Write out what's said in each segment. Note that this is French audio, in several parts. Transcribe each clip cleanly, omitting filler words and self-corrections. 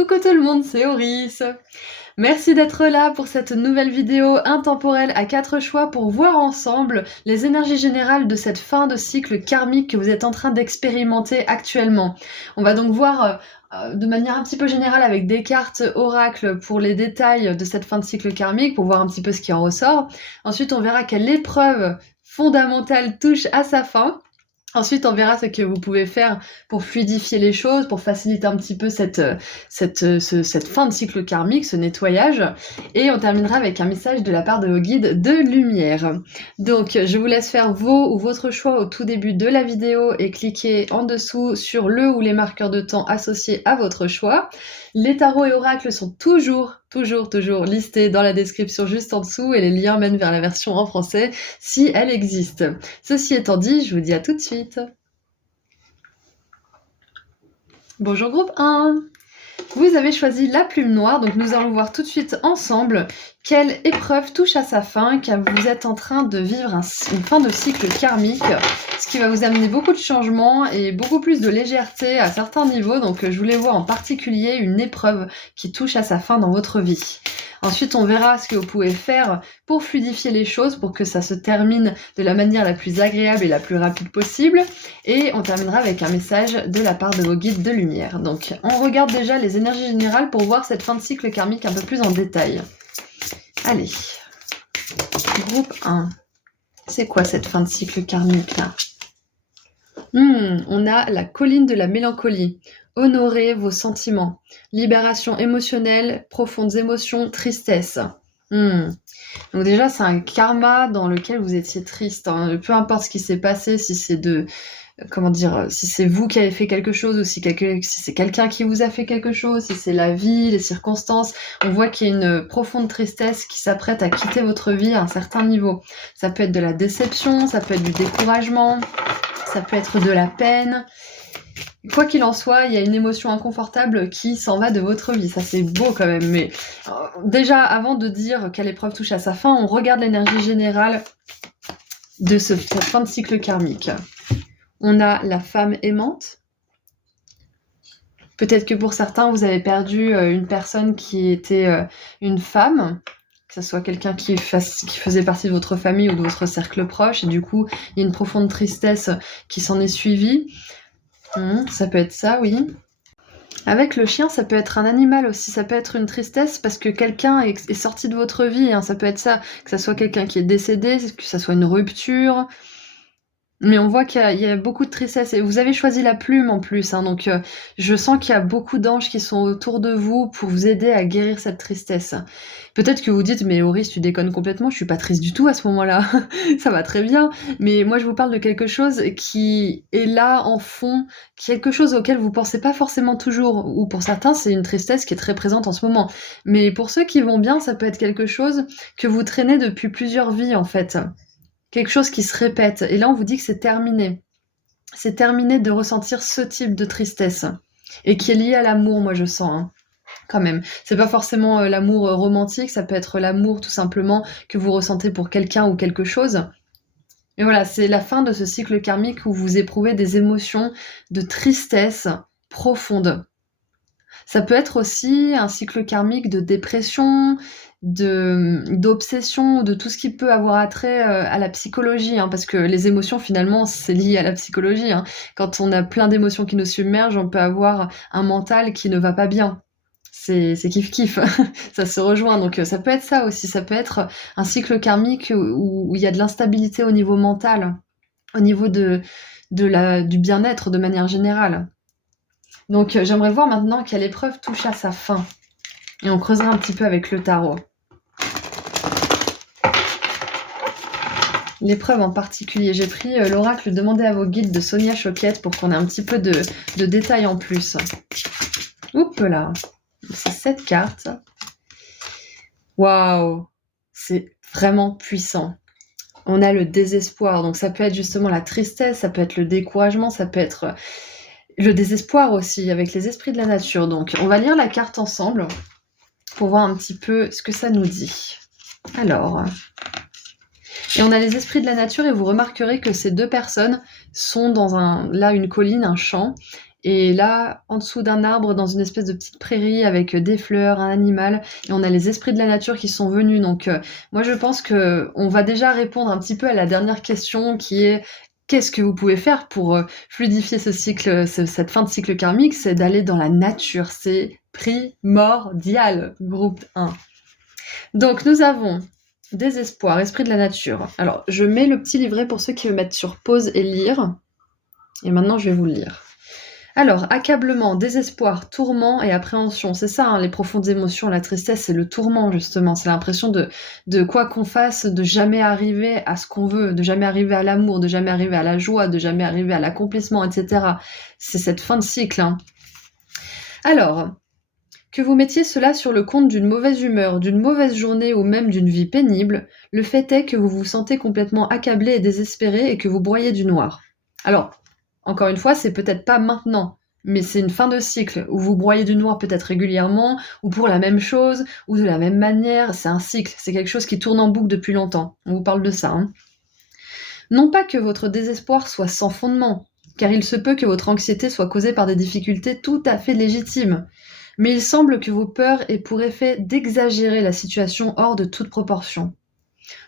Coucou tout le monde, c'est Oris. Merci d'être là pour cette nouvelle vidéo intemporelle à 4 choix pour voir ensemble les énergies générales de cette fin de cycle karmique que vous êtes en train d'expérimenter actuellement. On va donc voir de manière un petit peu générale avec des cartes oracles pour les détails de cette fin de cycle karmique, pour voir un petit peu ce qui en ressort. Ensuite, on verra quelle épreuve fondamentale touche à sa fin. Ensuite, on verra ce que vous pouvez faire pour fluidifier les choses, pour faciliter un petit peu cette fin de cycle karmique, ce nettoyage. Et on terminera avec un message de la part de vos guides de lumière. Donc, je vous laisse faire vos ou votre choix au tout début de la vidéo et cliquer en dessous sur le ou les marqueurs de temps associés à votre choix. Les tarots et oracles sont toujours listés dans la description juste en dessous et les liens mènent vers la version en français si elle existe. Ceci étant dit, je vous dis à tout de suite. Bonjour groupe 1. Vous avez choisi la plume noire, donc nous allons voir tout de suite ensemble quelle épreuve touche à sa fin, car vous êtes en train de vivre une fin de cycle karmique, ce qui va vous amener beaucoup de changements et beaucoup plus de légèreté à certains niveaux, donc je voulais voir en particulier une épreuve qui touche à sa fin dans votre vie. Ensuite, on verra ce que vous pouvez faire pour fluidifier les choses, pour que ça se termine de la manière la plus agréable et la plus rapide possible. Et on terminera avec un message de la part de vos guides de lumière. Donc, on regarde déjà les énergies générales pour voir cette fin de cycle karmique un peu plus en détail. Allez, groupe 1. C'est quoi cette fin de cycle karmique là ? On a la colline de la mélancolie. Honorez vos sentiments. Libération émotionnelle, profondes émotions, tristesse. Donc déjà, c'est un karma dans lequel vous étiez triste. Hein. Peu importe ce qui s'est passé, si c'est si c'est vous qui avez fait quelque chose ou si c'est quelqu'un qui vous a fait quelque chose, si c'est la vie, les circonstances, on voit qu'il y a une profonde tristesse qui s'apprête à quitter votre vie à un certain niveau. Ça peut être de la déception, ça peut être du découragement, ça peut être de la peine. Quoi qu'il en soit, il y a une émotion inconfortable qui s'en va de votre vie. Ça, c'est beau quand même. Mais déjà, avant de dire quelle épreuve touche à sa fin, on regarde l'énergie générale de cette fin de cycle karmique. On a la femme aimante. Peut-être que pour certains, vous avez perdu une personne qui était une femme, que ce soit quelqu'un qui faisait partie de votre famille ou de votre cercle proche. Et du coup, il y a une profonde tristesse qui s'en est suivie. Ça peut être ça, oui. Avec le chien, ça peut être un animal aussi, ça peut être une tristesse parce que quelqu'un est sorti de votre vie, hein. Ça peut être ça, que ça soit quelqu'un qui est décédé, que ça soit une rupture. Mais on voit qu'il y a beaucoup de tristesse. Et vous avez choisi la plume en plus, hein, donc je sens qu'il y a beaucoup d'anges qui sont autour de vous pour vous aider à guérir cette tristesse. Peut-être que vous dites, mais Auris, tu déconnes complètement, je suis pas triste du tout à ce moment-là. Ça va très bien. Mais moi, je vous parle de quelque chose qui est là en fond, quelque chose auquel vous pensez pas forcément toujours. Ou pour certains, c'est une tristesse qui est très présente en ce moment. Mais pour ceux qui vont bien, ça peut être quelque chose que vous traînez depuis plusieurs vies, en fait. Quelque chose qui se répète. Et là, on vous dit que c'est terminé. C'est terminé de ressentir ce type de tristesse. Et qui est lié à l'amour, moi, je sens, hein, quand même. C'est pas forcément l'amour romantique, ça peut être l'amour, tout simplement, que vous ressentez pour quelqu'un ou quelque chose. Et voilà, c'est la fin de ce cycle karmique où vous éprouvez des émotions de tristesse profonde. Ça peut être aussi un cycle karmique de dépression, d'obsession, de tout ce qui peut avoir attrait à la psychologie, hein, parce que les émotions, finalement, c'est lié à la psychologie. Hein. Quand on a plein d'émotions qui nous submergent, on peut avoir un mental qui ne va pas bien. C'est kiff-kiff, ça se rejoint. Donc ça peut être ça aussi, ça peut être un cycle karmique où il y a de l'instabilité au niveau mental, au niveau du bien-être de manière générale. Donc j'aimerais voir maintenant quelle épreuve touche à sa fin. Et on creusera un petit peu avec le tarot. L'épreuve en particulier, j'ai pris l'oracle demandé à vos guides de Sonia Choquette pour qu'on ait un petit peu de détails en plus. Oups là, c'est 7 cartes. Waouh, c'est vraiment puissant. On a le désespoir, donc ça peut être justement la tristesse, ça peut être le découragement, ça peut être le désespoir aussi avec les esprits de la nature. Donc on va lire la carte ensemble pour voir un petit peu ce que ça nous dit. Alors, et on a les esprits de la nature et vous remarquerez que ces deux personnes sont dans une colline, un champ, Et là, en dessous d'un arbre, dans une espèce de petite prairie avec des fleurs, un animal, et on a les esprits de la nature qui sont venus. Donc, moi, je pense que on va déjà répondre un petit peu à la dernière question qui est qu'est-ce que vous pouvez faire pour fluidifier ce cycle, cette fin de cycle karmique? C'est d'aller dans la nature. C'est primordial, groupe 1. Donc, nous avons désespoir, esprit de la nature. Alors, je mets le petit livret pour ceux qui veulent mettre sur pause et lire. Et maintenant, je vais vous le lire. Alors, accablement, désespoir, tourment et appréhension. C'est ça, hein, les profondes émotions. La tristesse, c'est le tourment, justement. C'est l'impression de quoi qu'on fasse, de jamais arriver à ce qu'on veut, de jamais arriver à l'amour, de jamais arriver à la joie, de jamais arriver à l'accomplissement, etc. C'est cette fin de cycle, hein. Alors, que vous mettiez cela sur le compte d'une mauvaise humeur, d'une mauvaise journée ou même d'une vie pénible, le fait est que vous vous sentez complètement accablé et désespéré et que vous broyez du noir. Alors, encore une fois, c'est peut-être pas maintenant, mais c'est une fin de cycle où vous broyez du noir peut-être régulièrement, ou pour la même chose, ou de la même manière. C'est un cycle, c'est quelque chose qui tourne en boucle depuis longtemps. On vous parle de ça, hein. Non pas que votre désespoir soit sans fondement, car il se peut que votre anxiété soit causée par des difficultés tout à fait légitimes. Mais il semble que vos peurs aient pour effet d'exagérer la situation hors de toute proportion.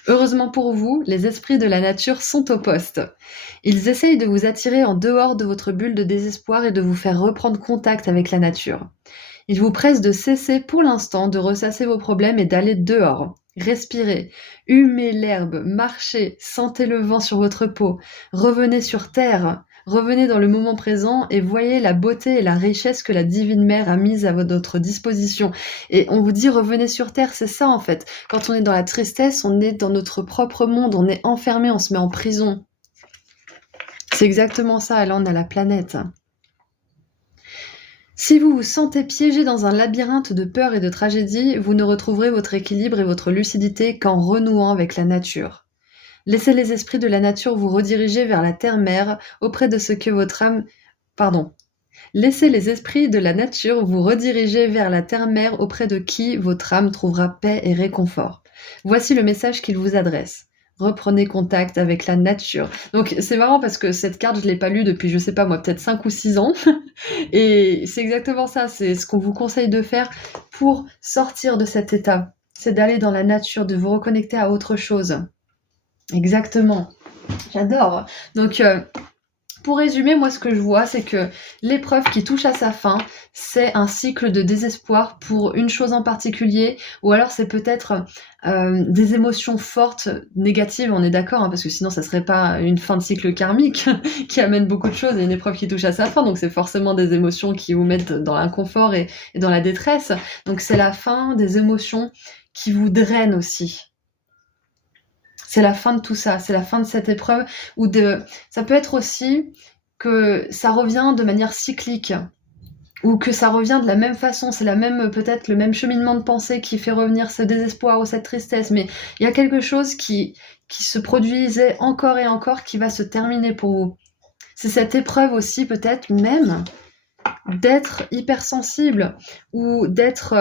Heureusement pour vous, les esprits de la nature sont au poste. Ils essayent de vous attirer en dehors de votre bulle de désespoir et de vous faire reprendre contact avec la nature. Ils vous pressent de cesser pour l'instant de ressasser vos problèmes et d'aller dehors. Respirez, humez l'herbe, marchez, sentez le vent sur votre peau, revenez sur terre, revenez dans le moment présent et voyez la beauté et la richesse que la divine mère a mise à votre disposition. Et on vous dit revenez sur terre, c'est ça en fait. Quand on est dans la tristesse, on est dans notre propre monde, on est enfermé, on se met en prison. C'est exactement ça, et là on a la planète. Si vous vous sentez piégé dans un labyrinthe de peur et de tragédie, vous ne retrouverez votre équilibre et votre lucidité qu'en renouant avec la nature. Laissez les esprits de la nature vous rediriger vers la terre-mère auprès de ce que votre âme... Pardon. Laissez les esprits de la nature vous rediriger vers la terre-mère auprès de qui votre âme trouvera paix et réconfort. Voici le message qu'il vous adresse. Reprenez contact avec la nature. Donc c'est marrant parce que cette carte, je ne l'ai pas lue depuis, je sais pas moi, peut-être 5 ou 6 ans. Et c'est exactement ça, c'est ce qu'on vous conseille de faire pour sortir de cet état. C'est d'aller dans la nature, de vous reconnecter à autre chose. Exactement. J'adore. Donc, pour résumer, moi, ce que je vois, c'est que l'épreuve qui touche à sa fin, c'est un cycle de désespoir pour une chose en particulier, ou alors c'est peut-être des émotions fortes, négatives, on est d'accord, hein, parce que sinon ça serait pas une fin de cycle karmique qui amène beaucoup de choses et une épreuve qui touche à sa fin, donc c'est forcément des émotions qui vous mettent dans l'inconfort et dans la détresse. Donc c'est la fin des émotions qui vous drainent aussi. C'est la fin de tout ça, c'est la fin de cette épreuve. Ça peut être aussi que ça revient de manière cyclique, ou que ça revient de la même façon, c'est peut-être le même cheminement de pensée qui fait revenir ce désespoir ou cette tristesse, mais il y a quelque chose qui se produisait encore et encore qui va se terminer pour vous. C'est cette épreuve aussi peut-être même d'être hypersensible ou d'être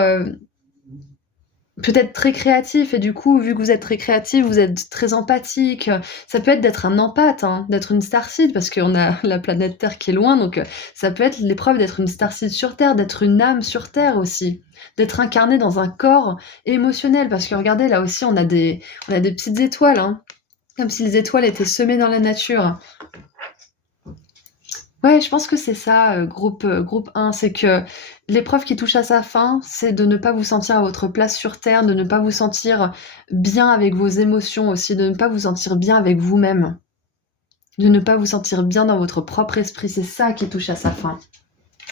peut-être très créatif, et du coup, vu que vous êtes très créatif, vous êtes très empathique. Ça peut être d'être un empathe, hein, d'être une starseed, parce qu'on a la planète Terre qui est loin, donc ça peut être l'épreuve d'être une starseed sur Terre, d'être une âme sur Terre aussi, d'être incarné dans un corps émotionnel, parce que regardez, là aussi, on a des petites étoiles, hein, comme si les étoiles étaient semées dans la nature. Ouais, je pense que c'est ça, groupe 1, c'est que l'épreuve qui touche à sa fin, c'est de ne pas vous sentir à votre place sur terre, de ne pas vous sentir bien avec vos émotions aussi, de ne pas vous sentir bien avec vous-même, de ne pas vous sentir bien dans votre propre esprit, c'est ça qui touche à sa fin.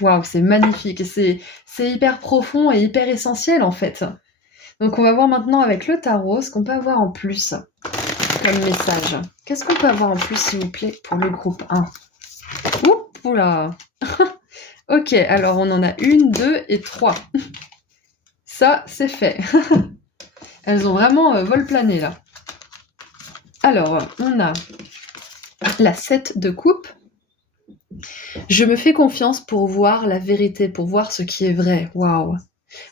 Waouh, c'est magnifique, et c'est hyper profond et hyper essentiel en fait. Donc on va voir maintenant avec le tarot ce qu'on peut avoir en plus comme message. Qu'est-ce qu'on peut avoir en plus, s'il vous plaît, pour le groupe 1? Oula. Ok, alors on en a 1, 2 et 3. Ça, c'est fait. Elles ont vraiment vol-plané, là. Alors, on a la 7 de coupe. Je me fais confiance pour voir la vérité, pour voir ce qui est vrai. Waouh.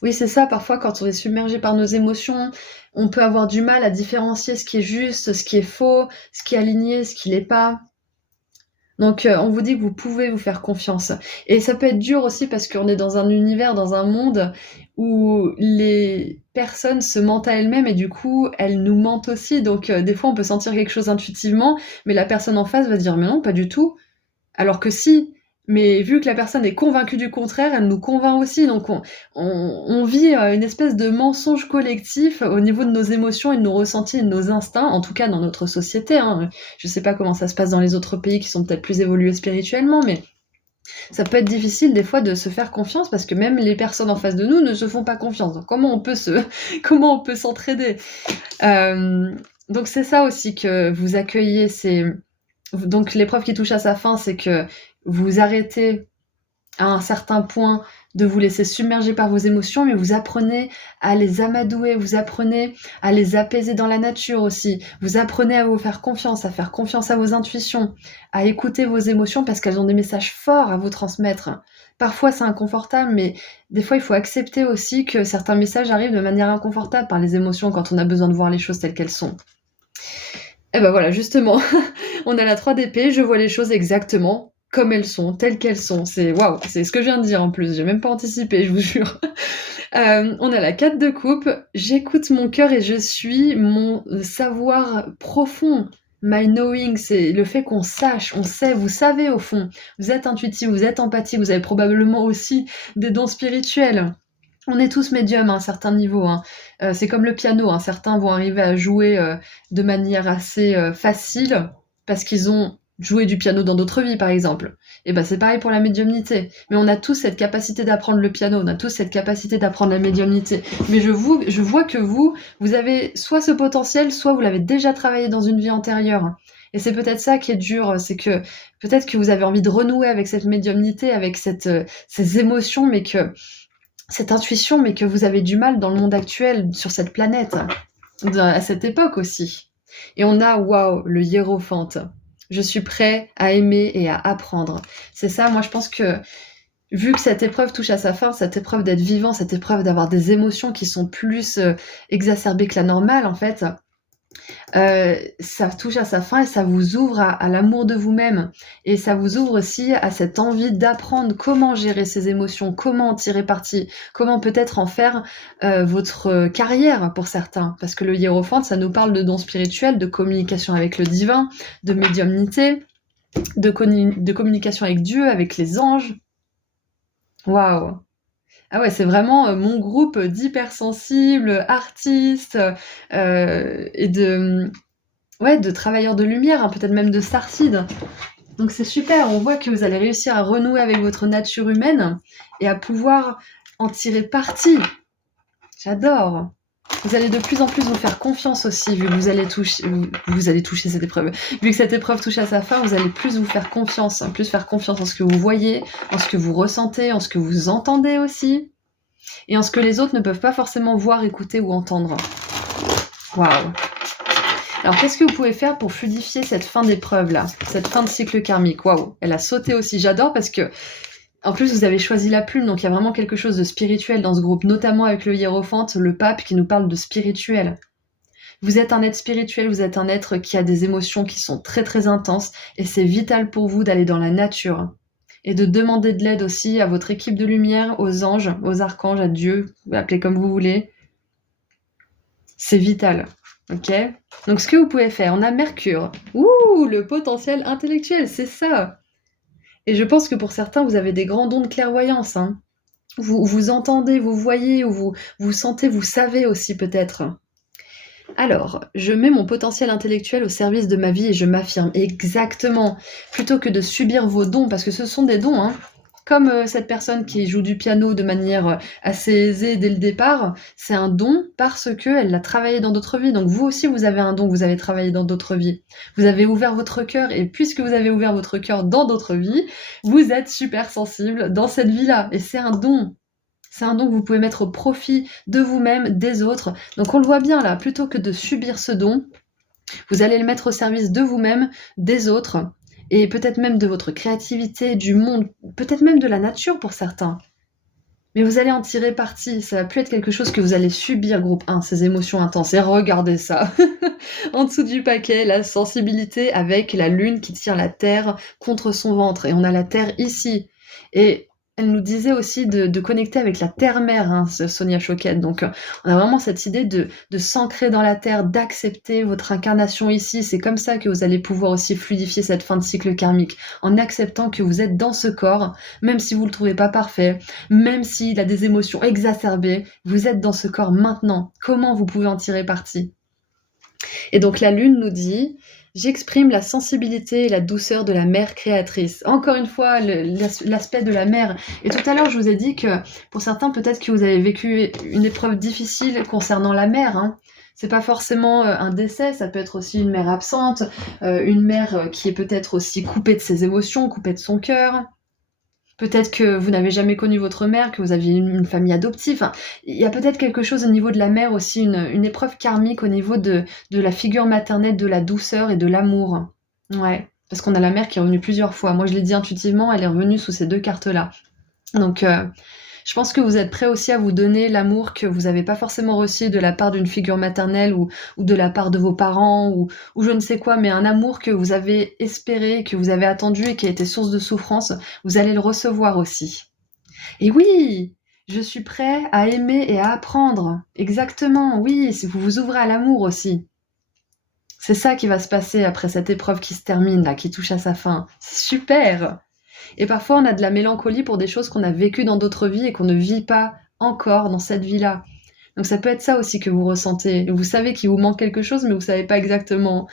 Oui, c'est ça, parfois, quand on est submergé par nos émotions, on peut avoir du mal à différencier ce qui est juste, ce qui est faux, ce qui est aligné, ce qui l'est pas. Donc, on vous dit que vous pouvez vous faire confiance. Et ça peut être dur aussi parce qu'on est dans un univers, dans un monde où les personnes se mentent à elles-mêmes et du coup, elles nous mentent aussi. Donc, des fois, on peut sentir quelque chose intuitivement, mais la personne en face va dire: «Mais non, pas du tout». Alors que si, mais vu que la personne est convaincue du contraire, elle nous convainc aussi. Donc on vit une espèce de mensonge collectif au niveau de nos émotions et de nos ressentis et de nos instincts, en tout cas dans notre société, hein. Je sais pas comment ça se passe dans les autres pays qui sont peut-être plus évolués spirituellement, mais ça peut être difficile des fois de se faire confiance parce que même les personnes en face de nous ne se font pas confiance. Donc comment on peut comment on peut s'entraider? Donc c'est ça aussi que vous accueillez, donc l'épreuve qui touche à sa fin, c'est que vous arrêtez à un certain point de vous laisser submerger par vos émotions, mais vous apprenez à les amadouer, vous apprenez à les apaiser dans la nature aussi. Vous apprenez à vous faire confiance, à faire confiance à vos intuitions, à écouter vos émotions parce qu'elles ont des messages forts à vous transmettre. Parfois c'est inconfortable, mais des fois il faut accepter aussi que certains messages arrivent de manière inconfortable par les émotions quand on a besoin de voir les choses telles qu'elles sont. Et ben voilà, justement, on a la 3 d'épée, je vois les choses exactement comme elles sont, telles qu'elles sont. C'est waouh, c'est ce que je viens de dire en plus, j'ai même pas anticipé, je vous jure. On a la 4 de coupe, j'écoute mon cœur et je suis mon savoir profond. My knowing, c'est le fait qu'on sache, on sait, vous savez au fond. Vous êtes intuitif, vous êtes empathique, vous avez probablement aussi des dons spirituels. On est tous médiums à un certain niveau, hein. C'est comme le piano, hein. Certains vont arriver à jouer de manière assez facile parce qu'ils ont joué du piano dans d'autres vies, par exemple. Et ben c'est pareil pour la médiumnité. Mais on a tous cette capacité d'apprendre le piano, on a tous cette capacité d'apprendre la médiumnité. Mais je vois que vous avez soit ce potentiel, soit vous l'avez déjà travaillé dans une vie antérieure. Et c'est peut-être ça qui est dur, c'est que peut-être que vous avez envie de renouer avec cette médiumnité, avec ces émotions, mais que cette intuition, mais que vous avez du mal dans le monde actuel, sur cette planète, à cette époque aussi. Et on a, waouh, le hiérophante. Je suis prêt à aimer et à apprendre. C'est ça, moi je pense que, vu que cette épreuve touche à sa fin, cette épreuve d'être vivant, cette épreuve d'avoir des émotions qui sont plus exacerbées que la normale, en fait, ça touche à sa fin et ça vous ouvre à l'amour de vous-même. Et ça vous ouvre aussi à cette envie d'apprendre comment gérer ses émotions, comment en tirer parti, comment peut-être en faire votre carrière pour certains. Parce que le hiérophante, ça nous parle de dons spirituels, de communication avec le divin, de médiumnité, de communication avec Dieu, avec les anges. Waouh! Ah ouais, c'est vraiment mon groupe d'hypersensibles, artistes et de travailleurs de lumière, hein, peut-être même de Starseed. Donc c'est super, on voit que vous allez réussir à renouer avec votre nature humaine et à pouvoir en tirer parti. J'adore. Vous allez de plus en plus vous faire confiance aussi, vu que vous allez toucher cette épreuve. Vu que cette épreuve touche à sa fin, vous allez plus vous faire confiance, hein, plus faire confiance en ce que vous voyez, en ce que vous ressentez, en ce que vous entendez aussi, et en ce que les autres ne peuvent pas forcément voir, écouter ou entendre. Waouh! Alors, qu'est-ce que vous pouvez faire pour fluidifier cette fin d'épreuve là, cette fin de cycle karmique? Waouh, elle a sauté aussi. J'adore parce que, en plus, vous avez choisi la plume, donc il y a vraiment quelque chose de spirituel dans ce groupe, notamment avec le hiérophante, le pape qui nous parle de spirituel. Vous êtes un être spirituel, vous êtes un être qui a des émotions qui sont très très intenses, et c'est vital pour vous d'aller dans la nature et de demander de l'aide aussi à votre équipe de lumière, aux anges, aux archanges, à Dieu, vous l'appelez comme vous voulez. C'est vital. Ok? Donc ce que vous pouvez faire, on a Mercure. Ouh, le potentiel intellectuel, c'est ça. Et je pense que pour certains, vous avez des grands dons de clairvoyance, hein. Vous entendez, vous voyez, ou vous sentez, vous savez aussi peut-être. Alors, je mets mon potentiel intellectuel au service de ma vie et je m'affirme exactement, plutôt que de subir vos dons, parce que ce sont des dons, hein. Comme cette personne qui joue du piano de manière assez aisée dès le départ, c'est un don parce qu'elle l'a travaillé dans d'autres vies. Donc vous aussi, vous avez un don, vous avez travaillé dans d'autres vies. Vous avez ouvert votre cœur et puisque vous avez ouvert votre cœur dans d'autres vies, vous êtes super sensible dans cette vie-là. Et c'est un don. C'est un don que vous pouvez mettre au profit de vous-même, des autres. Donc on le voit bien là, plutôt que de subir ce don, vous allez le mettre au service de vous-même, des autres, et peut-être même de votre créativité, du monde, peut-être même de la nature pour certains. Mais vous allez en tirer parti, ça va plus être quelque chose que vous allez subir, groupe 1, ces émotions intenses. Et regardez ça, en dessous du paquet, la sensibilité avec la lune qui tire la terre contre son ventre. Et on a la terre ici. Et elle nous disait aussi de connecter avec la terre-mère, hein, Sonia Choquette. Donc on a vraiment cette idée de s'ancrer dans la terre, d'accepter votre incarnation ici. C'est comme ça que vous allez pouvoir aussi fluidifier cette fin de cycle karmique, en acceptant que vous êtes dans ce corps, même si vous le trouvez pas parfait, même s'il a des émotions exacerbées, vous êtes dans ce corps maintenant. Comment vous pouvez en tirer parti? Et donc la lune nous dit: j'exprime la sensibilité et la douceur de la mère créatrice. Encore une fois, l'aspect de la mère. Et tout à l'heure, je vous ai dit que pour certains, peut-être que vous avez vécu une épreuve difficile concernant la mère, hein. C'est pas forcément un décès, ça peut être aussi une mère absente, une mère qui est peut-être aussi coupée de ses émotions, coupée de son cœur. Peut-être que vous n'avez jamais connu votre mère, que vous aviez une famille adoptive. Enfin, il y a peut-être quelque chose au niveau de la mère aussi, une épreuve karmique au niveau de la figure maternelle, de la douceur et de l'amour. Ouais, parce qu'on a la mère qui est revenue plusieurs fois. Moi, je l'ai dit intuitivement, elle est revenue sous ces deux cartes-là. Donc, je pense que vous êtes prêts aussi à vous donner l'amour que vous n'avez pas forcément reçu de la part d'une figure maternelle ou de la part de vos parents ou je ne sais quoi, mais un amour que vous avez espéré, que vous avez attendu et qui a été source de souffrance, vous allez le recevoir aussi. Et oui, je suis prêt à aimer et à apprendre. Exactement, oui, si vous vous ouvrez à l'amour aussi. C'est ça qui va se passer après cette épreuve qui se termine, là, qui touche à sa fin. C'est super! Et parfois, on a de la mélancolie pour des choses qu'on a vécues dans d'autres vies et qu'on ne vit pas encore dans cette vie-là. Donc ça peut être ça aussi que vous ressentez. Vous savez qu'il vous manque quelque chose, mais vous savez pas exactement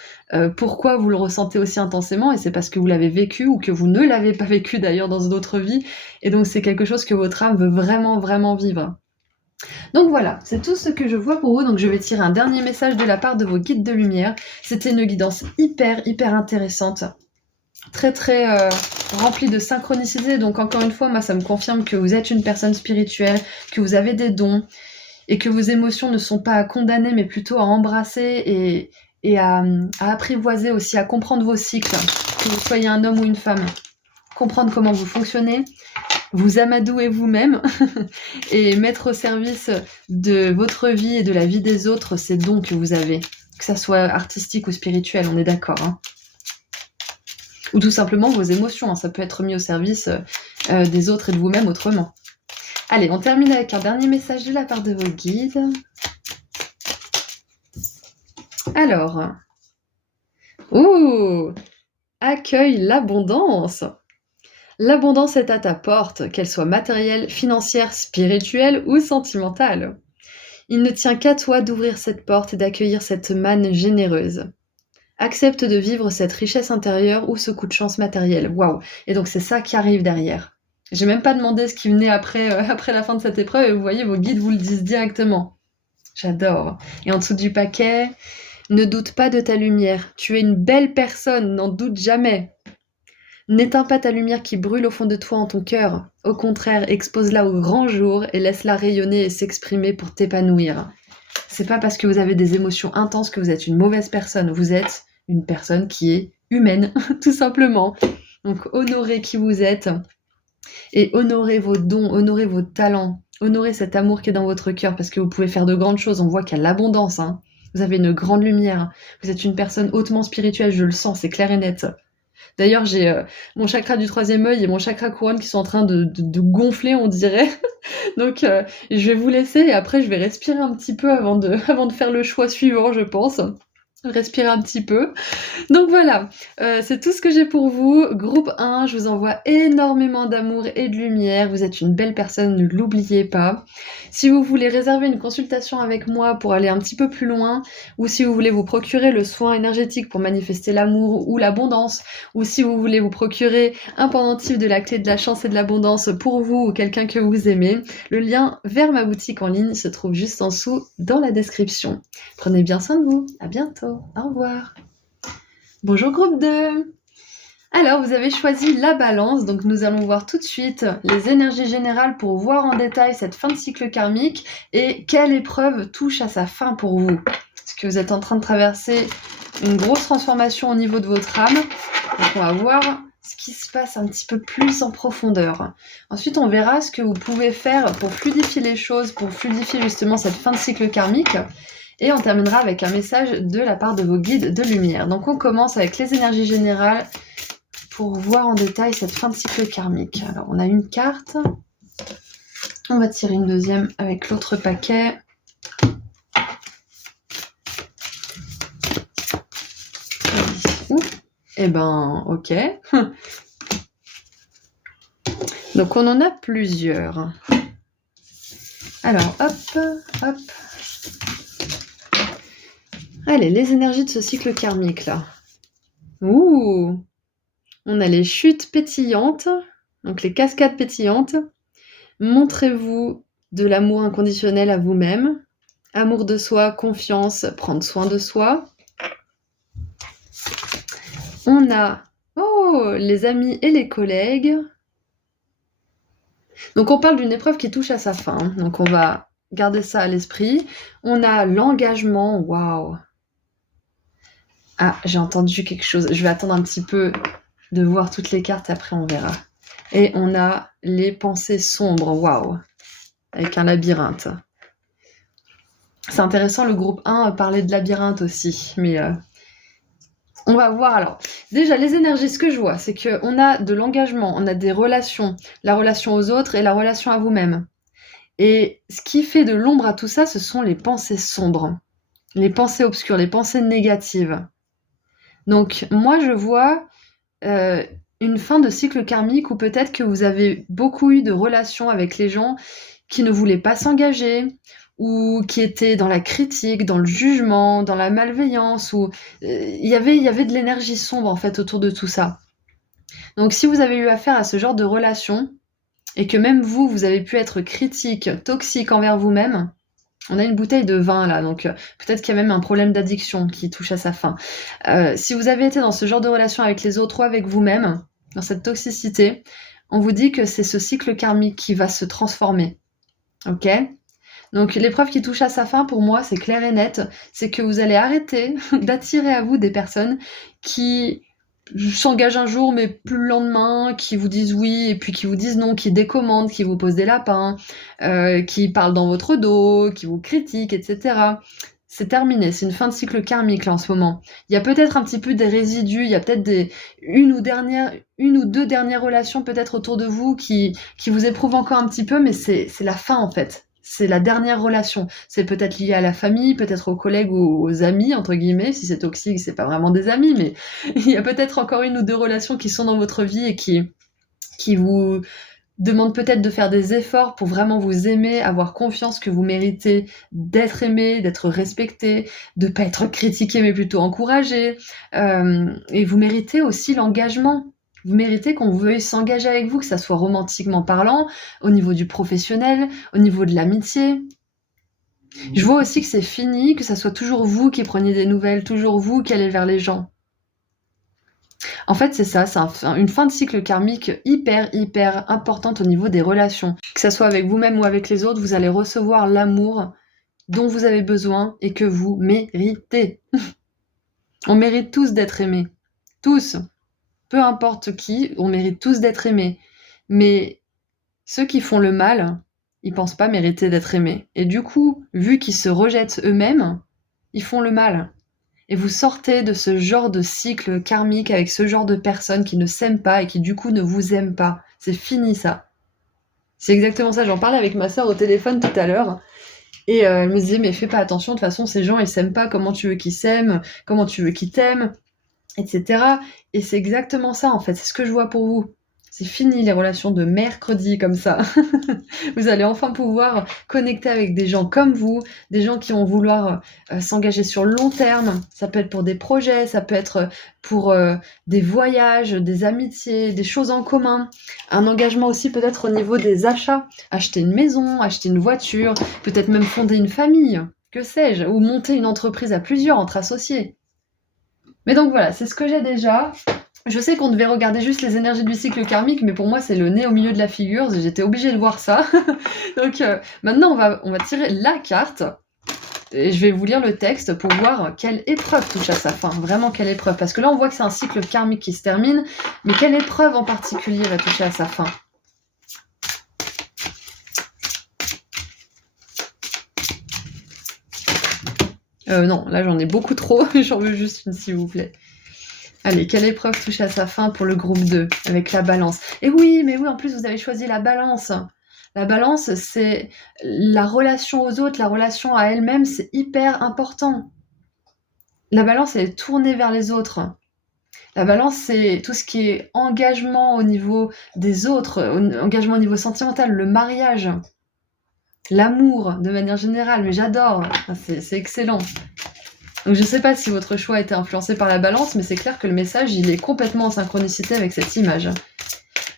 pourquoi vous le ressentez aussi intensément, et c'est parce que vous l'avez vécu ou que vous ne l'avez pas vécu d'ailleurs dans d'autres vies. Et donc c'est quelque chose que votre âme veut vraiment, vraiment vivre. Donc voilà, c'est tout ce que je vois pour vous. Donc je vais tirer un dernier message de la part de vos guides de lumière. C'était une guidance hyper, hyper intéressante. Très très rempli de synchronicité, donc encore une fois, moi ça me confirme que vous êtes une personne spirituelle, que vous avez des dons, et que vos émotions ne sont pas à condamner, mais plutôt à embrasser et à apprivoiser aussi, à comprendre vos cycles, que vous soyez un homme ou une femme, comprendre comment vous fonctionnez, vous amadouer vous-même, et mettre au service de votre vie et de la vie des autres ces dons que vous avez, que ça soit artistique ou spirituel, on est d'accord, hein. Ou tout simplement vos émotions, hein, ça peut être mis au service des autres et de vous-même autrement. Allez, on termine avec un dernier message de la part de vos guides. Alors, accueille l'abondance. L'abondance est à ta porte, qu'elle soit matérielle, financière, spirituelle ou sentimentale. Il ne tient qu'à toi d'ouvrir cette porte et d'accueillir cette manne généreuse. Accepte de vivre cette richesse intérieure ou ce coup de chance matériel. Waouh! Et donc c'est ça qui arrive derrière. J'ai même pas demandé ce qui venait après la fin de cette épreuve, et vous voyez, vos guides vous le disent directement. J'adore. Et en dessous du paquet, ne doute pas de ta lumière. Tu es une belle personne, n'en doute jamais. N'éteins pas ta lumière qui brûle au fond de toi en ton cœur. Au contraire, expose-la au grand jour et laisse-la rayonner et s'exprimer pour t'épanouir. C'est pas parce que vous avez des émotions intenses que vous êtes une mauvaise personne. Vous êtes une personne qui est humaine, tout simplement. Donc honorez qui vous êtes et honorez vos dons, honorez vos talents, honorez cet amour qui est dans votre cœur parce que vous pouvez faire de grandes choses. On voit qu'il y a l'abondance, hein. Vous avez une grande lumière. Vous êtes une personne hautement spirituelle, je le sens, c'est clair et net. D'ailleurs, j'ai mon chakra du troisième œil et mon chakra couronne qui sont en train de gonfler, on dirait. Donc, je vais vous laisser et après, je vais respirer un petit peu avant de faire le choix suivant, je pense. Respirer un petit peu. Donc voilà, c'est tout ce que j'ai pour vous. Groupe 1, je vous envoie énormément d'amour et de lumière. Vous êtes une belle personne, ne l'oubliez pas. Si vous voulez réserver une consultation avec moi pour aller un petit peu plus loin, ou si vous voulez vous procurer le soin énergétique pour manifester l'amour ou l'abondance, ou si vous voulez vous procurer un pendentif de la clé de la chance et de l'abondance pour vous ou quelqu'un que vous aimez, le lien vers ma boutique en ligne se trouve juste en dessous dans la description. Prenez bien soin de vous, à bientôt. Au revoir. Bonjour groupe 2. Alors, vous avez choisi la balance, donc nous allons voir tout de suite les énergies générales pour voir en détail cette fin de cycle karmique et quelle épreuve touche à sa fin pour vous. Est-ce que vous êtes en train de traverser une grosse transformation au niveau de votre âme? Donc on va voir ce qui se passe un petit peu plus en profondeur. Ensuite, on verra ce que vous pouvez faire pour fluidifier les choses, pour fluidifier justement cette fin de cycle karmique. Et on terminera avec un message de la part de vos guides de lumière. Donc on commence avec les énergies générales pour voir en détail cette fin de cycle karmique. Alors on a une carte. On va tirer une deuxième avec l'autre paquet. Eh ben, ok. Donc on en a plusieurs. Alors, hop, hop. Allez, les énergies de ce cycle karmique là. Ouh! On a les chutes pétillantes, donc les cascades pétillantes. Montrez-vous de l'amour inconditionnel à vous-même. Amour de soi, confiance, prendre soin de soi. On a les amis et les collègues. Donc on parle d'une épreuve qui touche à sa fin. Donc on va garder ça à l'esprit. On a l'engagement. Waouh! Ah, j'ai entendu quelque chose. Je vais attendre un petit peu de voir toutes les cartes, après on verra. Et on a les pensées sombres. Waouh! Avec un labyrinthe. C'est intéressant, le groupe 1 parlait de labyrinthe aussi. Mais on va voir alors. Déjà, les énergies, ce que je vois, c'est qu'on a de l'engagement, on a des relations. La relation aux autres et la relation à vous-même. Et ce qui fait de l'ombre à tout ça, ce sont les pensées sombres. Les pensées obscures, les pensées négatives. Donc, moi, je vois une fin de cycle karmique où peut-être que vous avez beaucoup eu de relations avec les gens qui ne voulaient pas s'engager ou qui étaient dans la critique, dans le jugement, dans la malveillance, où il y avait de l'énergie sombre en fait autour de tout ça. Donc, si vous avez eu affaire à ce genre de relation et que même vous avez pu être critique, toxique envers vous-même, on a une bouteille de vin là, donc peut-être qu'il y a même un problème d'addiction qui touche à sa fin. Si vous avez été dans ce genre de relation avec les autres ou avec vous-même, dans cette toxicité, on vous dit que c'est ce cycle karmique qui va se transformer. Ok ? Donc l'épreuve qui touche à sa fin, pour moi, c'est clair et net, c'est que vous allez arrêter d'attirer à vous des personnes qui s'engagent un jour mais plus le lendemain, qui vous disent oui et puis qui vous disent non, qui décommandent, qui vous posent des lapins, qui parlent dans votre dos, qui vous critiquent, etc. C'est terminé, c'est une fin de cycle karmique là en ce moment. Il y a peut-être un petit peu des résidus, il y a peut-être une ou deux dernières relations peut-être autour de vous qui vous éprouvent encore un petit peu, mais c'est la fin en fait. C'est la dernière relation. C'est peut-être lié à la famille, peut-être aux collègues ou aux amis, entre guillemets. Si c'est toxique, c'est pas vraiment des amis, mais il y a peut-être encore une ou deux relations qui sont dans votre vie et qui vous demandent peut-être de faire des efforts pour vraiment vous aimer, avoir confiance que vous méritez d'être aimé, d'être respecté, de pas être critiqué, mais plutôt encouragé. Et vous méritez aussi l'engagement. Vous méritez qu'on veuille s'engager avec vous, que ça soit romantiquement parlant, au niveau du professionnel, au niveau de l'amitié. Je vois aussi que c'est fini, que ça soit toujours vous qui preniez des nouvelles, toujours vous qui allez vers les gens. En fait, c'est ça, c'est une fin de cycle karmique hyper importante au niveau des relations. Que ça soit avec vous-même ou avec les autres, vous allez recevoir l'amour dont vous avez besoin et que vous méritez. On mérite tous d'être aimés. Tous. Peu importe qui, on mérite tous d'être aimés. Mais ceux qui font le mal, ils pensent pas mériter d'être aimés. Et du coup, vu qu'ils se rejettent eux-mêmes, ils font le mal. Et vous sortez de ce genre de cycle karmique avec ce genre de personnes qui ne s'aiment pas et qui du coup ne vous aiment pas. C'est fini ça. C'est exactement ça. J'en parlais avec ma sœur au téléphone tout à l'heure. Et elle me disait, mais fais pas attention, de toute façon, ces gens, ils s'aiment pas. Comment tu veux qu'ils s'aiment? Comment tu veux qu'ils t'aiment? Etc. Et c'est exactement ça, en fait. C'est ce que je vois pour vous. C'est fini les relations de mercredi comme ça. Vous allez enfin pouvoir connecter avec des gens comme vous, des gens qui vont vouloir s'engager sur le long terme. Ça peut être pour des projets, ça peut être pour des voyages, des amitiés, des choses en commun. Un engagement aussi peut-être au niveau des achats. Acheter une maison, acheter une voiture, peut-être même fonder une famille, que sais-je, ou monter une entreprise à plusieurs entre associés. Mais donc voilà, c'est ce que j'ai déjà. Je sais qu'on devait regarder juste les énergies du cycle karmique, mais pour moi, c'est le nez au milieu de la figure. J'étais obligée de voir ça. Donc maintenant, on va tirer la carte. Et je vais vous lire le texte pour voir quelle épreuve touche à sa fin. Vraiment, quelle épreuve. Parce que là, on voit que c'est un cycle karmique qui se termine. Mais quelle épreuve en particulier va toucher à sa fin? Non, là, j'en ai beaucoup trop. J'en veux juste une, s'il vous plaît. Allez, quelle épreuve touche à sa fin pour le groupe 2, avec la balance? Et oui, mais oui, en plus, vous avez choisi la balance. La balance, c'est la relation aux autres, la relation à elle-même, c'est hyper important. La balance, elle est tournée vers les autres. La balance, c'est tout ce qui est engagement au niveau des autres, engagement au niveau sentimental, le mariage, l'amour de manière générale, mais j'adore, c'est excellent. Donc je sais pas si votre choix a été influencé par la balance, mais c'est clair que le message, il est complètement en synchronicité avec cette image.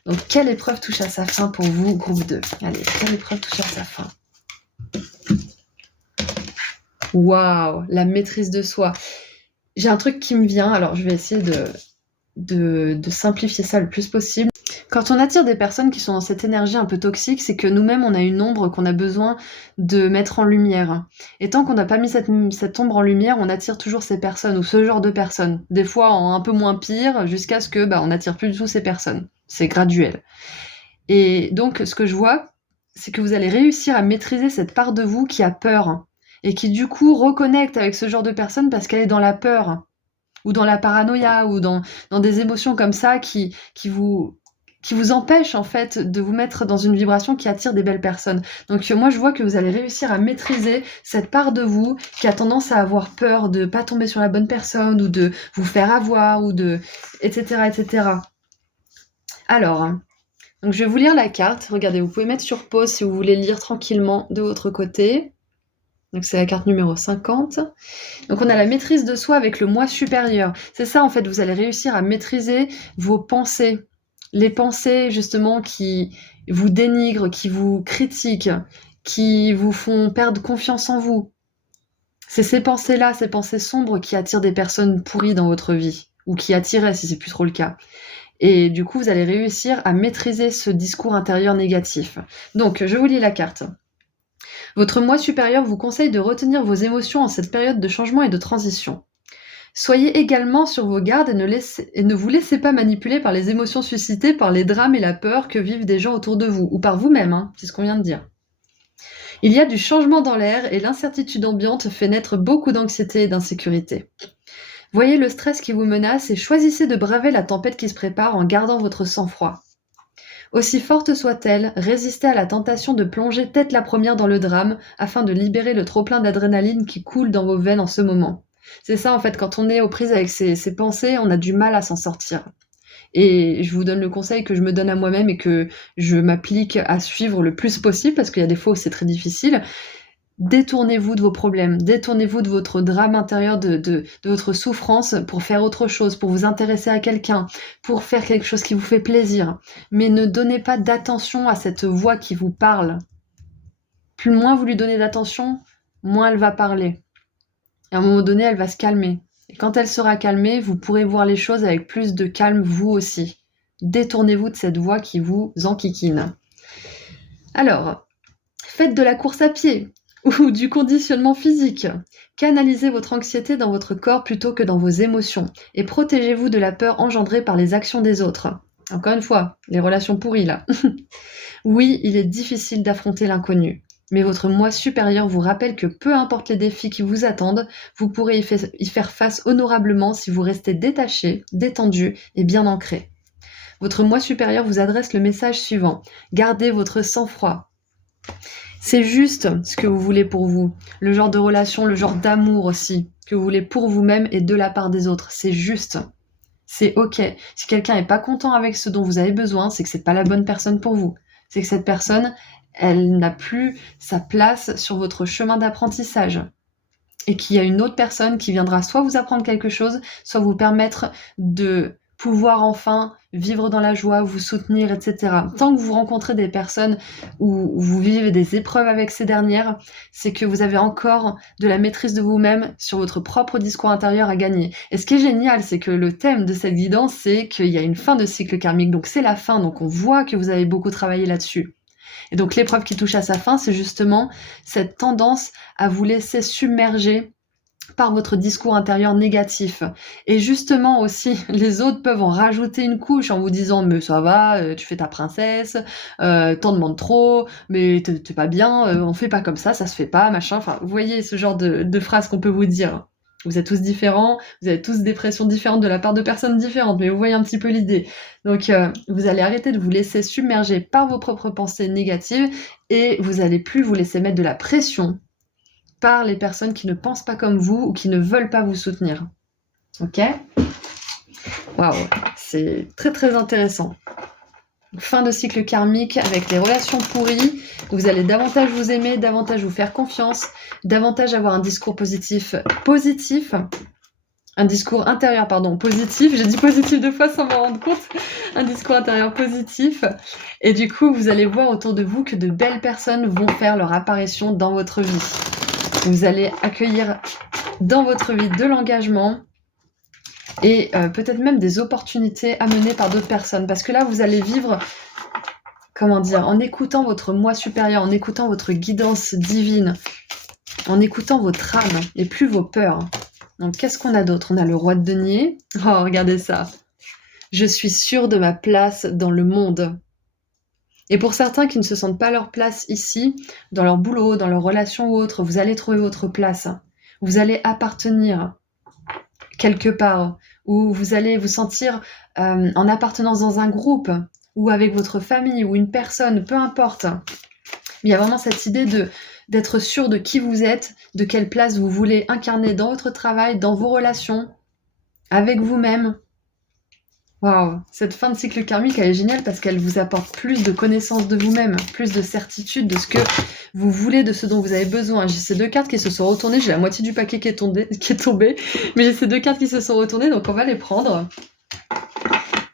Donc quelle épreuve touche à sa fin pour vous, groupe 2? Allez, quelle épreuve touche à sa fin? Waouh, la maîtrise de soi. J'ai un truc qui me vient, alors je vais essayer de simplifier ça le plus possible. Quand on attire des personnes qui sont dans cette énergie un peu toxique, c'est que nous-mêmes, on a une ombre qu'on a besoin de mettre en lumière. Et tant qu'on n'a pas mis cette ombre en lumière, on attire toujours ces personnes ou ce genre de personnes. Des fois en un peu moins pire, jusqu'à ce que on n'attire plus du tout ces personnes. C'est graduel. Et donc, ce que je vois, c'est que vous allez réussir à maîtriser cette part de vous qui a peur et qui, du coup, reconnecte avec ce genre de personnes parce qu'elle est dans la peur ou dans la paranoïa ou dans des émotions comme ça qui vous empêchent, en fait, de vous mettre dans une vibration qui attire des belles personnes. Donc, moi, je vois que vous allez réussir à maîtriser cette part de vous qui a tendance à avoir peur de pas tomber sur la bonne personne ou de vous faire avoir ou de... etc., etc. Alors... donc je vais vous lire la carte. Regardez, vous pouvez mettre sur pause si vous voulez lire tranquillement de votre côté. Donc c'est la carte numéro 50. Donc on a la maîtrise de soi avec le moi supérieur. C'est ça en fait, vous allez réussir à maîtriser vos pensées. Les pensées justement qui vous dénigrent, qui vous critiquent, qui vous font perdre confiance en vous. C'est ces pensées-là, ces pensées sombres qui attirent des personnes pourries dans votre vie. Ou qui attiraient si c'est plus trop le cas. Et du coup, vous allez réussir à maîtriser ce discours intérieur négatif. Donc, je vous lis la carte. Votre moi supérieur vous conseille de retenir vos émotions en cette période de changement et de transition. Soyez également sur vos gardes et ne vous laissez pas manipuler par les émotions suscitées par les drames et la peur que vivent des gens autour de vous, ou par vous-même, c'est ce qu'on vient de dire. Il y a du changement dans l'air et l'incertitude ambiante fait naître beaucoup d'anxiété et d'insécurité. Voyez le stress qui vous menace et choisissez de braver la tempête qui se prépare en gardant votre sang-froid. Aussi forte soit-elle, résistez à la tentation de plonger tête la première dans le drame afin de libérer le trop-plein d'adrénaline qui coule dans vos veines en ce moment. C'est ça en fait, quand on est aux prises avec ces pensées, on a du mal à s'en sortir. Et je vous donne le conseil que je me donne à moi-même et que je m'applique à suivre le plus possible parce qu'il y a des fois où c'est très difficile. Détournez-vous de vos problèmes, détournez-vous de votre drame intérieur, de votre souffrance pour faire autre chose, pour vous intéresser à quelqu'un, pour faire quelque chose qui vous fait plaisir. Mais ne donnez pas d'attention à cette voix qui vous parle. Plus moins vous lui donnez d'attention, moins elle va parler. Et à un moment donné, elle va se calmer. Et quand elle sera calmée, vous pourrez voir les choses avec plus de calme vous aussi. Détournez-vous de cette voix qui vous enquiquine. Alors, faites de la course à pied ou du conditionnement physique. Canalisez votre anxiété dans votre corps plutôt que dans vos émotions et protégez-vous de la peur engendrée par les actions des autres. Encore une fois, les relations pourries là. Oui, il est difficile d'affronter l'inconnu, mais votre moi supérieur vous rappelle que peu importe les défis qui vous attendent, vous pourrez y faire face honorablement si vous restez détaché, détendu et bien ancré. Votre moi supérieur vous adresse le message suivant. Gardez votre sang-froid. C'est juste ce que vous voulez pour vous. Le genre de relation, le genre d'amour aussi, que vous voulez pour vous-même et de la part des autres. C'est juste. C'est ok. Si quelqu'un n'est pas content avec ce dont vous avez besoin, c'est que c'est pas la bonne personne pour vous. C'est que cette personne, elle n'a plus sa place sur votre chemin d'apprentissage. Et qu'il y a une autre personne qui viendra soit vous apprendre quelque chose, soit vous permettre de pouvoir enfin vivre dans la joie, vous soutenir, etc. Tant que vous rencontrez des personnes où vous vivez des épreuves avec ces dernières, c'est que vous avez encore de la maîtrise de vous-même sur votre propre discours intérieur à gagner. Et ce qui est génial, c'est que le thème de cette guidance, c'est qu'il y a une fin de cycle karmique, donc c'est la fin, donc on voit que vous avez beaucoup travaillé là-dessus. Et donc l'épreuve qui touche à sa fin, c'est justement cette tendance à vous laisser submerger par votre discours intérieur négatif. Et justement aussi, les autres peuvent en rajouter une couche en vous disant mais ça va, tu fais ta princesse, t'en demandes trop, mais t'es pas bien, on fait pas comme ça se fait pas, machin. Enfin, vous voyez ce genre de phrases qu'on peut vous dire. Vous êtes tous différents, vous avez tous des pressions différentes de la part de personnes différentes, mais vous voyez un petit peu l'idée. Donc vous allez arrêter de vous laisser submerger par vos propres pensées négatives et vous allez plus vous laisser mettre de la pression par les personnes qui ne pensent pas comme vous ou qui ne veulent pas vous soutenir. Ok ? Waouh, c'est très très intéressant. Fin de cycle karmique avec les relations pourries. Vous allez davantage vous aimer, davantage vous faire confiance, davantage avoir un discours positif. Un discours intérieur, positif. J'ai dit positif 2 fois sans m'en rendre compte. Un discours intérieur positif. Et du coup, vous allez voir autour de vous que de belles personnes vont faire leur apparition dans votre vie. Vous allez accueillir dans votre vie de l'engagement et peut-être même des opportunités amenées par d'autres personnes. Parce que là, vous allez vivre, en écoutant votre moi supérieur, en écoutant votre guidance divine, en écoutant votre âme et plus vos peurs. Donc, qu'est-ce qu'on a d'autre ? On a le roi de denier. Oh, regardez ça. Je suis sûre de ma place dans le monde. Et pour certains qui ne se sentent pas leur place ici, dans leur boulot, dans leur relation ou autre, vous allez trouver votre place. Vous allez appartenir quelque part, ou vous allez vous sentir en appartenance dans un groupe, ou avec votre famille, ou une personne, peu importe. Mais il y a vraiment cette idée d'être sûr de qui vous êtes, de quelle place vous voulez incarner dans votre travail, dans vos relations, avec vous-même. Waouh, cette fin de cycle karmique, elle est géniale parce qu'elle vous apporte plus de connaissance de vous-même, plus de certitude de ce que vous voulez, de ce dont vous avez besoin. J'ai ces 2 cartes qui se sont retournées, j'ai la moitié du paquet qui est tombé, mais j'ai ces 2 cartes qui se sont retournées, donc on va les prendre.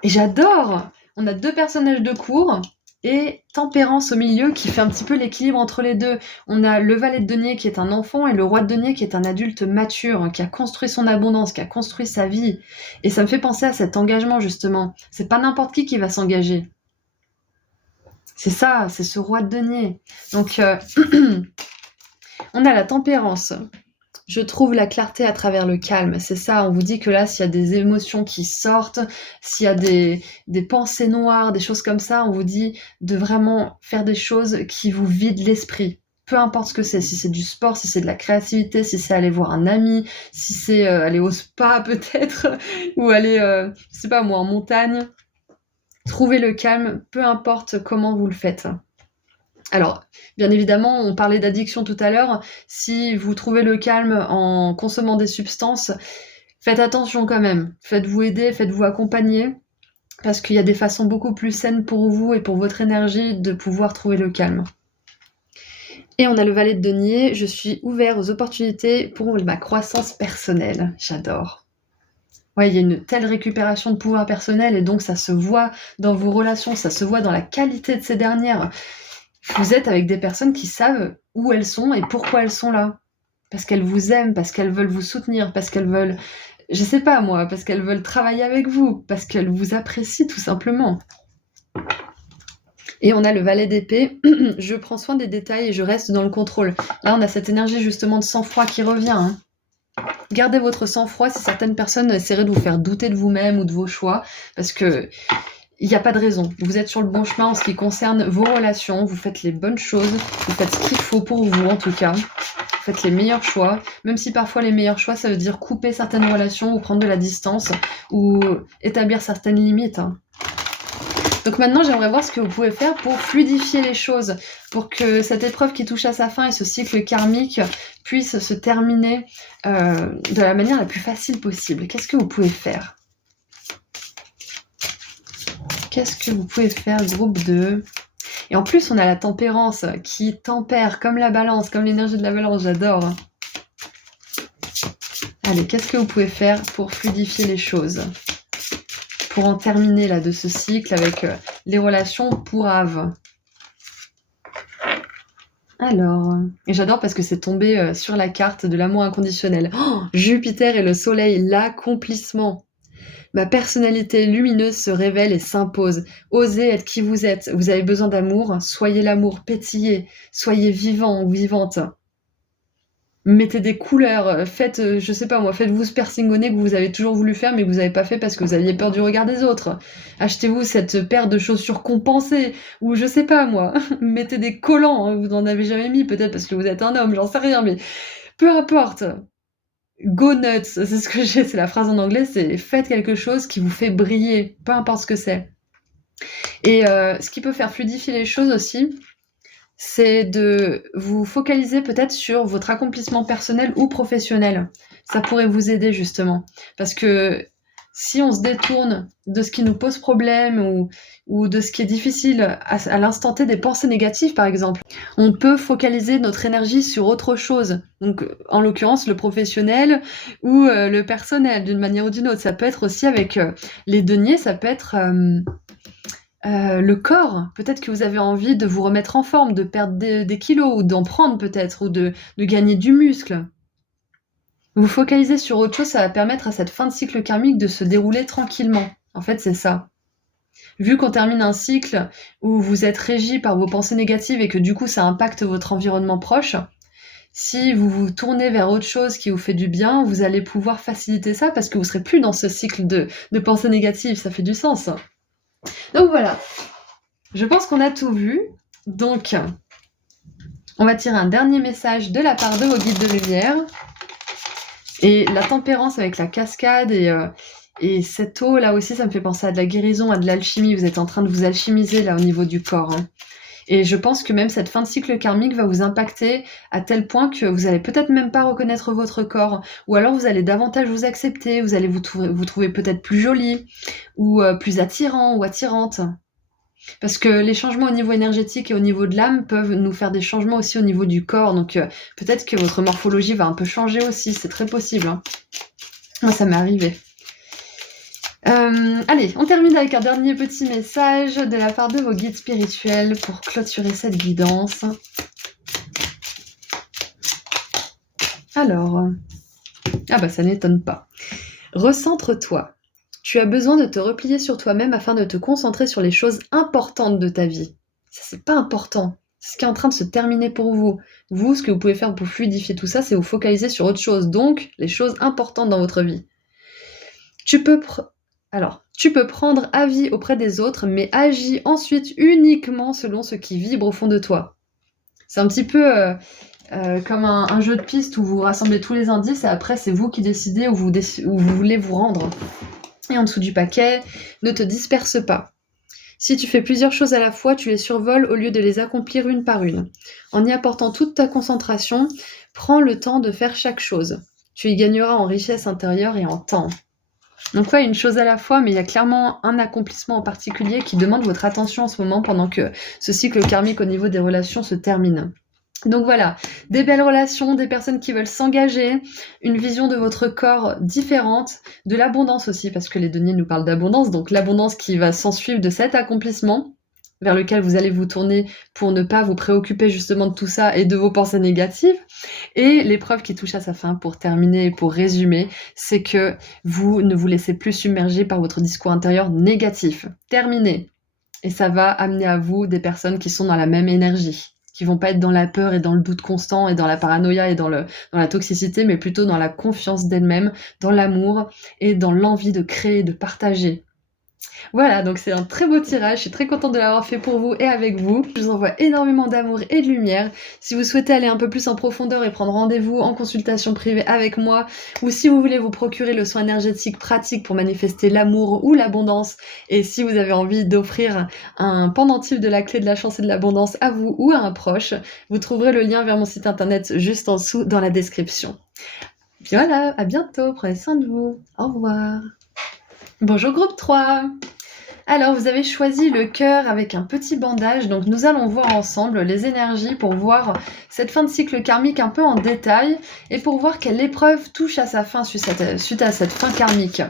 Et j'adore! On a 2 personnages de cour et Tempérance au milieu qui fait un petit peu l'équilibre entre les deux. On a le valet de denier qui est un enfant et le roi de denier qui est un adulte mature, qui a construit son abondance, qui a construit sa vie. Et ça me fait penser à cet engagement justement. C'est pas n'importe qui va s'engager. C'est ça, c'est ce roi de denier. Donc on a la tempérance. Je trouve la clarté à travers le calme. C'est ça, on vous dit que là, s'il y a des émotions qui sortent, s'il y a des pensées noires, des choses comme ça, on vous dit de vraiment faire des choses qui vous vident l'esprit. Peu importe ce que c'est, si c'est du sport, si c'est de la créativité, si c'est aller voir un ami, si c'est aller au spa peut-être, ou aller, je sais pas moi, en montagne. Trouvez le calme, peu importe comment vous le faites. Alors, bien évidemment, on parlait d'addiction tout à l'heure. Si vous trouvez le calme en consommant des substances, faites attention quand même. Faites-vous aider, faites-vous accompagner, parce qu'il y a des façons beaucoup plus saines pour vous et pour votre énergie de pouvoir trouver le calme. Et on a le valet de denier. Je suis ouvert aux opportunités pour ma croissance personnelle. J'adore. Ouais, il y a une telle récupération de pouvoir personnel et donc ça se voit dans vos relations, ça se voit dans la qualité de ces dernières. Vous êtes avec des personnes qui savent où elles sont et pourquoi elles sont là. Parce qu'elles vous aiment, parce qu'elles veulent vous soutenir, parce qu'elles veulent, je sais pas moi, parce qu'elles veulent travailler avec vous, parce qu'elles vous apprécient tout simplement. Et on a le valet d'épée, je prends soin des détails et je reste dans le contrôle. Là, on a cette énergie justement de sang-froid qui revient. Hein. Gardez votre sang-froid si certaines personnes essaieraient de vous faire douter de vous-même ou de vos choix, parce que il n'y a pas de raison. Vous êtes sur le bon chemin en ce qui concerne vos relations, vous faites les bonnes choses, vous faites ce qu'il faut pour vous en tout cas. Vous faites les meilleurs choix, même si parfois les meilleurs choix, ça veut dire couper certaines relations ou prendre de la distance ou établir certaines limites. Hein. Donc maintenant, j'aimerais voir ce que vous pouvez faire pour fluidifier les choses, pour que cette épreuve qui touche à sa fin et ce cycle karmique puisse se terminer de la manière la plus facile possible. Qu'est-ce que vous pouvez faire ? Qu'est-ce que vous pouvez faire, groupe 2 ? Et en plus, on a la tempérance qui tempère comme la balance, comme l'énergie de la balance, j'adore. Allez, qu'est-ce que vous pouvez faire pour fluidifier les choses ? Pour en terminer là de ce cycle avec les relations pourraves. Alors, et j'adore parce que c'est tombé sur la carte de l'amour inconditionnel. Oh, Jupiter et le soleil, l'accomplissement. Ma personnalité lumineuse se révèle et s'impose. Osez être qui vous êtes. Vous avez besoin d'amour, soyez l'amour, pétillez, soyez vivant ou vivante. Mettez des couleurs, faites, je sais pas moi, faites-vous ce piercing au nez que vous avez toujours voulu faire mais que vous avez pas fait parce que vous aviez peur du regard des autres. Achetez-vous cette paire de chaussures compensées ou je sais pas moi, mettez des collants, hein, vous n'en avez jamais mis peut-être parce que vous êtes un homme, j'en sais rien, mais peu importe. Go nuts, c'est ce que j'ai, c'est la phrase en anglais, c'est faites quelque chose qui vous fait briller, peu importe ce que c'est. Et ce qui peut faire fluidifier les choses aussi, c'est de vous focaliser peut-être sur votre accomplissement personnel ou professionnel. Ça pourrait vous aider justement. Parce que si on se détourne de ce qui nous pose problème ou de ce qui est difficile à l'instant T des pensées négatives par exemple, on peut focaliser notre énergie sur autre chose. Donc en l'occurrence le professionnel ou le personnel d'une manière ou d'une autre. Ça peut être aussi avec les deniers, ça peut être... le corps, peut-être que vous avez envie de vous remettre en forme, de perdre des kilos ou d'en prendre peut-être ou de gagner du muscle. Vous focalisez sur autre chose, ça va permettre à cette fin de cycle karmique de se dérouler tranquillement. En fait, c'est ça. Vu qu'on termine un cycle où vous êtes régi par vos pensées négatives et que du coup ça impacte votre environnement proche, si vous vous tournez vers autre chose qui vous fait du bien, vous allez pouvoir faciliter ça parce que vous serez plus dans ce cycle de pensées négatives, ça fait du sens. Donc voilà, je pense qu'on a tout vu. Donc, on va tirer un dernier message de la part de vos guides de lumière. Et la tempérance avec la cascade et cette eau, là aussi, ça me fait penser à de la guérison, à de l'alchimie. Vous êtes en train de vous alchimiser, là, au niveau du corps. Hein. Et je pense que même cette fin de cycle karmique va vous impacter à tel point que vous allez peut-être même pas reconnaître votre corps, ou alors vous allez davantage vous accepter, vous allez vous trouver peut-être plus jolie, ou plus attirant ou attirante. Parce que les changements au niveau énergétique et au niveau de l'âme peuvent nous faire des changements aussi au niveau du corps. Donc peut-être que votre morphologie va un peu changer aussi, c'est très possible. Hein. Moi, ça m'est arrivé. Allez, on termine avec un dernier petit message de la part de vos guides spirituels pour clôturer cette guidance. Alors, ah bah ça n'étonne pas. Recentre-toi. Tu as besoin de te replier sur toi-même afin de te concentrer sur les choses importantes de ta vie. Ça, c'est pas important. C'est ce qui est en train de se terminer pour vous. Vous, ce que vous pouvez faire pour fluidifier tout ça, c'est vous focaliser sur autre chose. Donc, les choses importantes dans votre vie. Tu peux prendre avis auprès des autres, mais agis ensuite uniquement selon ce qui vibre au fond de toi. C'est un petit peu comme un jeu de piste où vous rassemblez tous les indices et après, c'est vous qui décidez où vous voulez vous rendre. Et en dessous du paquet, ne te disperse pas. Si tu fais plusieurs choses à la fois, tu les survoles au lieu de les accomplir une par une. En y apportant toute ta concentration, prends le temps de faire chaque chose. Tu y gagneras en richesse intérieure et en temps. Donc ouais, une chose à la fois, mais il y a clairement un accomplissement en particulier qui demande votre attention en ce moment pendant que ce cycle karmique au niveau des relations se termine. Donc voilà, des belles relations, des personnes qui veulent s'engager, une vision de votre corps différente, de l'abondance aussi, parce que les deniers nous parlent d'abondance, donc l'abondance qui va s'ensuivre de cet accomplissement vers lequel vous allez vous tourner pour ne pas vous préoccuper justement de tout ça et de vos pensées négatives. Et l'épreuve qui touche à sa fin, pour terminer et pour résumer, c'est que vous ne vous laissez plus submerger par votre discours intérieur négatif. Terminé. Et ça va amener à vous des personnes qui sont dans la même énergie, qui vont pas être dans la peur et dans le doute constant et dans la paranoïa et dans la toxicité, mais plutôt dans la confiance d'elles-mêmes, dans l'amour et dans l'envie de créer, de partager. Voilà, donc c'est un très beau tirage, je suis très contente de l'avoir fait pour vous et avec vous. Je vous envoie énormément d'amour et de lumière. Si vous souhaitez aller un peu plus en profondeur et prendre rendez-vous en consultation privée avec moi, ou si vous voulez vous procurer le soin énergétique pratique pour manifester l'amour ou l'abondance, et si vous avez envie d'offrir un pendentif de la clé de la chance et de l'abondance à vous ou à un proche, vous trouverez le lien vers mon site internet juste en dessous dans la description. Voilà, à bientôt, prenez soin de vous. Au revoir. Bonjour groupe 3. Alors, vous avez choisi le cœur avec un petit bandage, donc nous allons voir ensemble les énergies pour voir cette fin de cycle karmique un peu en détail et pour voir quelle épreuve touche à sa fin suite à cette fin karmique.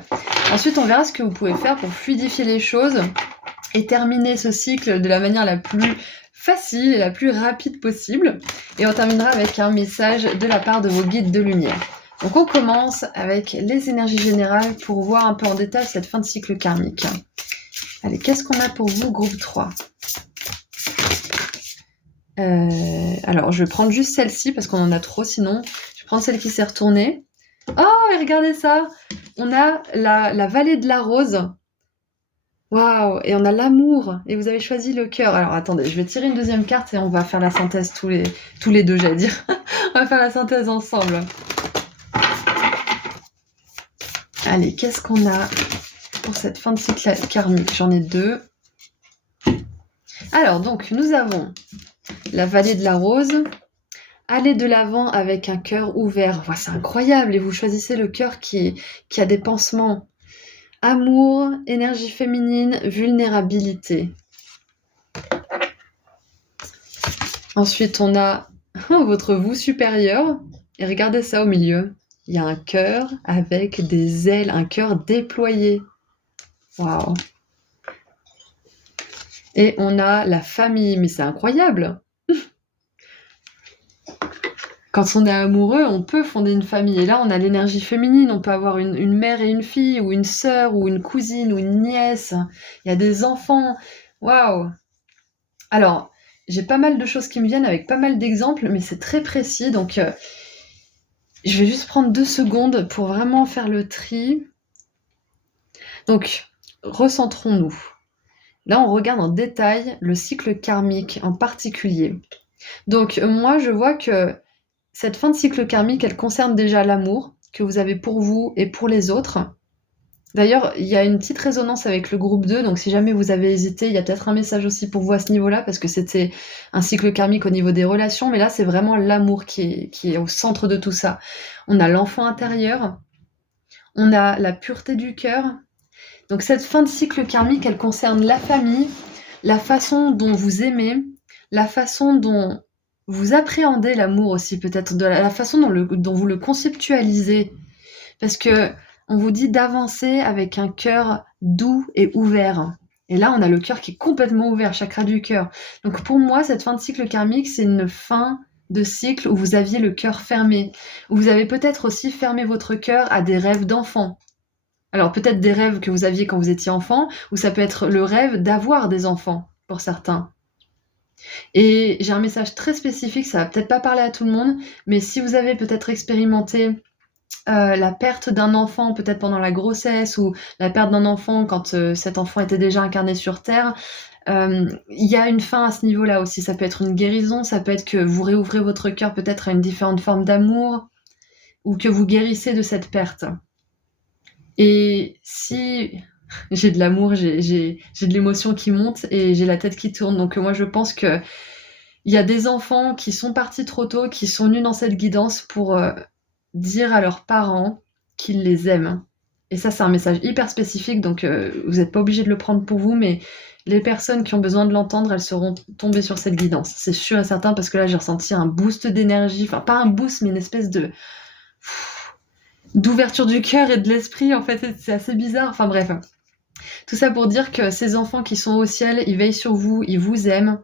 Ensuite, on verra ce que vous pouvez faire pour fluidifier les choses et terminer ce cycle de la manière la plus facile et la plus rapide possible. Et on terminera avec un message de la part de vos guides de lumière. Donc on commence avec les énergies générales pour voir un peu en détail cette fin de cycle karmique. Allez, qu'est-ce qu'on a pour vous, groupe 3 ? Alors, je vais prendre juste celle-ci parce qu'on en a trop sinon. Je prends celle qui s'est retournée. Oh, et regardez ça! On a la vallée de la rose. Waouh! Et on a l'amour. Et vous avez choisi le cœur. Alors, attendez, je vais tirer une deuxième carte et on va faire la synthèse tous les deux, j'allais dire. On va faire la synthèse ensemble. Allez, qu'est-ce qu'on a pour cette fin de cycle karmique? J'en ai deux. Alors, donc, nous avons la vallée de la rose. Allez de l'avant avec un cœur ouvert. Ouais, c'est incroyable. Et vous choisissez le cœur qui a des pansements. Amour, énergie féminine, vulnérabilité. Ensuite, on a votre vous supérieur. Et regardez ça au milieu. Il y a un cœur avec des ailes, un cœur déployé. Waouh! Et on a la famille. Mais c'est incroyable! Quand on est amoureux, on peut fonder une famille. Et là, on a l'énergie féminine. On peut avoir une mère et une fille, ou une sœur, ou une cousine, ou une nièce. Il y a des enfants. Waouh! Alors, j'ai pas mal de choses qui me viennent avec pas mal d'exemples, mais c'est très précis. Donc, je vais juste prendre 2 secondes pour vraiment faire le tri. Donc, recentrons-nous. Là, on regarde en détail le cycle karmique en particulier. Donc, moi, je vois que cette fin de cycle karmique, elle concerne déjà l'amour que vous avez pour vous et pour les autres. D'ailleurs, il y a une petite résonance avec le groupe 2, donc si jamais vous avez hésité, il y a peut-être un message aussi pour vous à ce niveau-là, parce que c'était un cycle karmique au niveau des relations, mais là, c'est vraiment l'amour qui est au centre de tout ça. On a l'enfant intérieur, on a la pureté du cœur. Donc cette fin de cycle karmique, elle concerne la famille, la façon dont vous aimez, la façon dont vous appréhendez l'amour aussi, peut-être, de la façon dont vous le conceptualisez. Parce que on vous dit d'avancer avec un cœur doux et ouvert. Et là, on a le cœur qui est complètement ouvert, chakra du cœur. Donc pour moi, cette fin de cycle karmique, c'est une fin de cycle où vous aviez le cœur fermé, où vous avez peut-être aussi fermé votre cœur à des rêves d'enfant. Alors peut-être des rêves que vous aviez quand vous étiez enfant, ou ça peut être le rêve d'avoir des enfants, pour certains. Et j'ai un message très spécifique, ça va peut-être pas parler à tout le monde, mais si vous avez peut-être expérimenté la perte d'un enfant, peut-être pendant la grossesse, ou la perte d'un enfant quand cet enfant était déjà incarné sur Terre, il y a une fin à ce niveau-là aussi. Ça peut être une guérison, ça peut être que vous réouvrez votre cœur peut-être à une différente forme d'amour, ou que vous guérissez de cette perte. Et si j'ai de l'amour, j'ai de l'émotion qui monte et j'ai la tête qui tourne. Donc moi, je pense que il y a des enfants qui sont partis trop tôt, qui sont venus dans cette guidance pour dire à leurs parents qu'ils les aiment. Et ça, c'est un message hyper spécifique, donc vous n'êtes pas obligé de le prendre pour vous, mais les personnes qui ont besoin de l'entendre, elles seront tombées sur cette guidance. C'est sûr et certain, parce que là, j'ai ressenti un boost d'énergie, enfin pas un boost, mais une espèce d'ouverture du cœur et de l'esprit, en fait, c'est assez bizarre, enfin bref. Tout ça pour dire que ces enfants qui sont au ciel, ils veillent sur vous, ils vous aiment.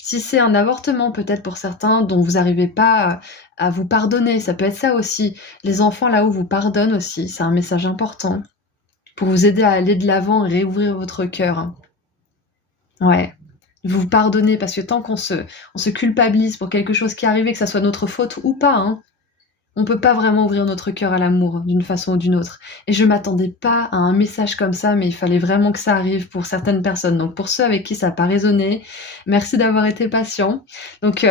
Si c'est un avortement peut-être pour certains dont vous n'arrivez pas à vous pardonner, ça peut être ça aussi. Les enfants là-haut vous pardonnent aussi, c'est un message important pour vous aider à aller de l'avant et réouvrir votre cœur. Ouais, vous vous pardonnez, parce que tant qu'on se culpabilise pour quelque chose qui est arrivé, que ça soit notre faute ou pas, hein, on peut pas vraiment ouvrir notre cœur à l'amour d'une façon ou d'une autre. Et je m'attendais pas à un message comme ça, mais il fallait vraiment que ça arrive pour certaines personnes. Donc pour ceux avec qui ça n'a pas résonné, merci d'avoir été patient. Donc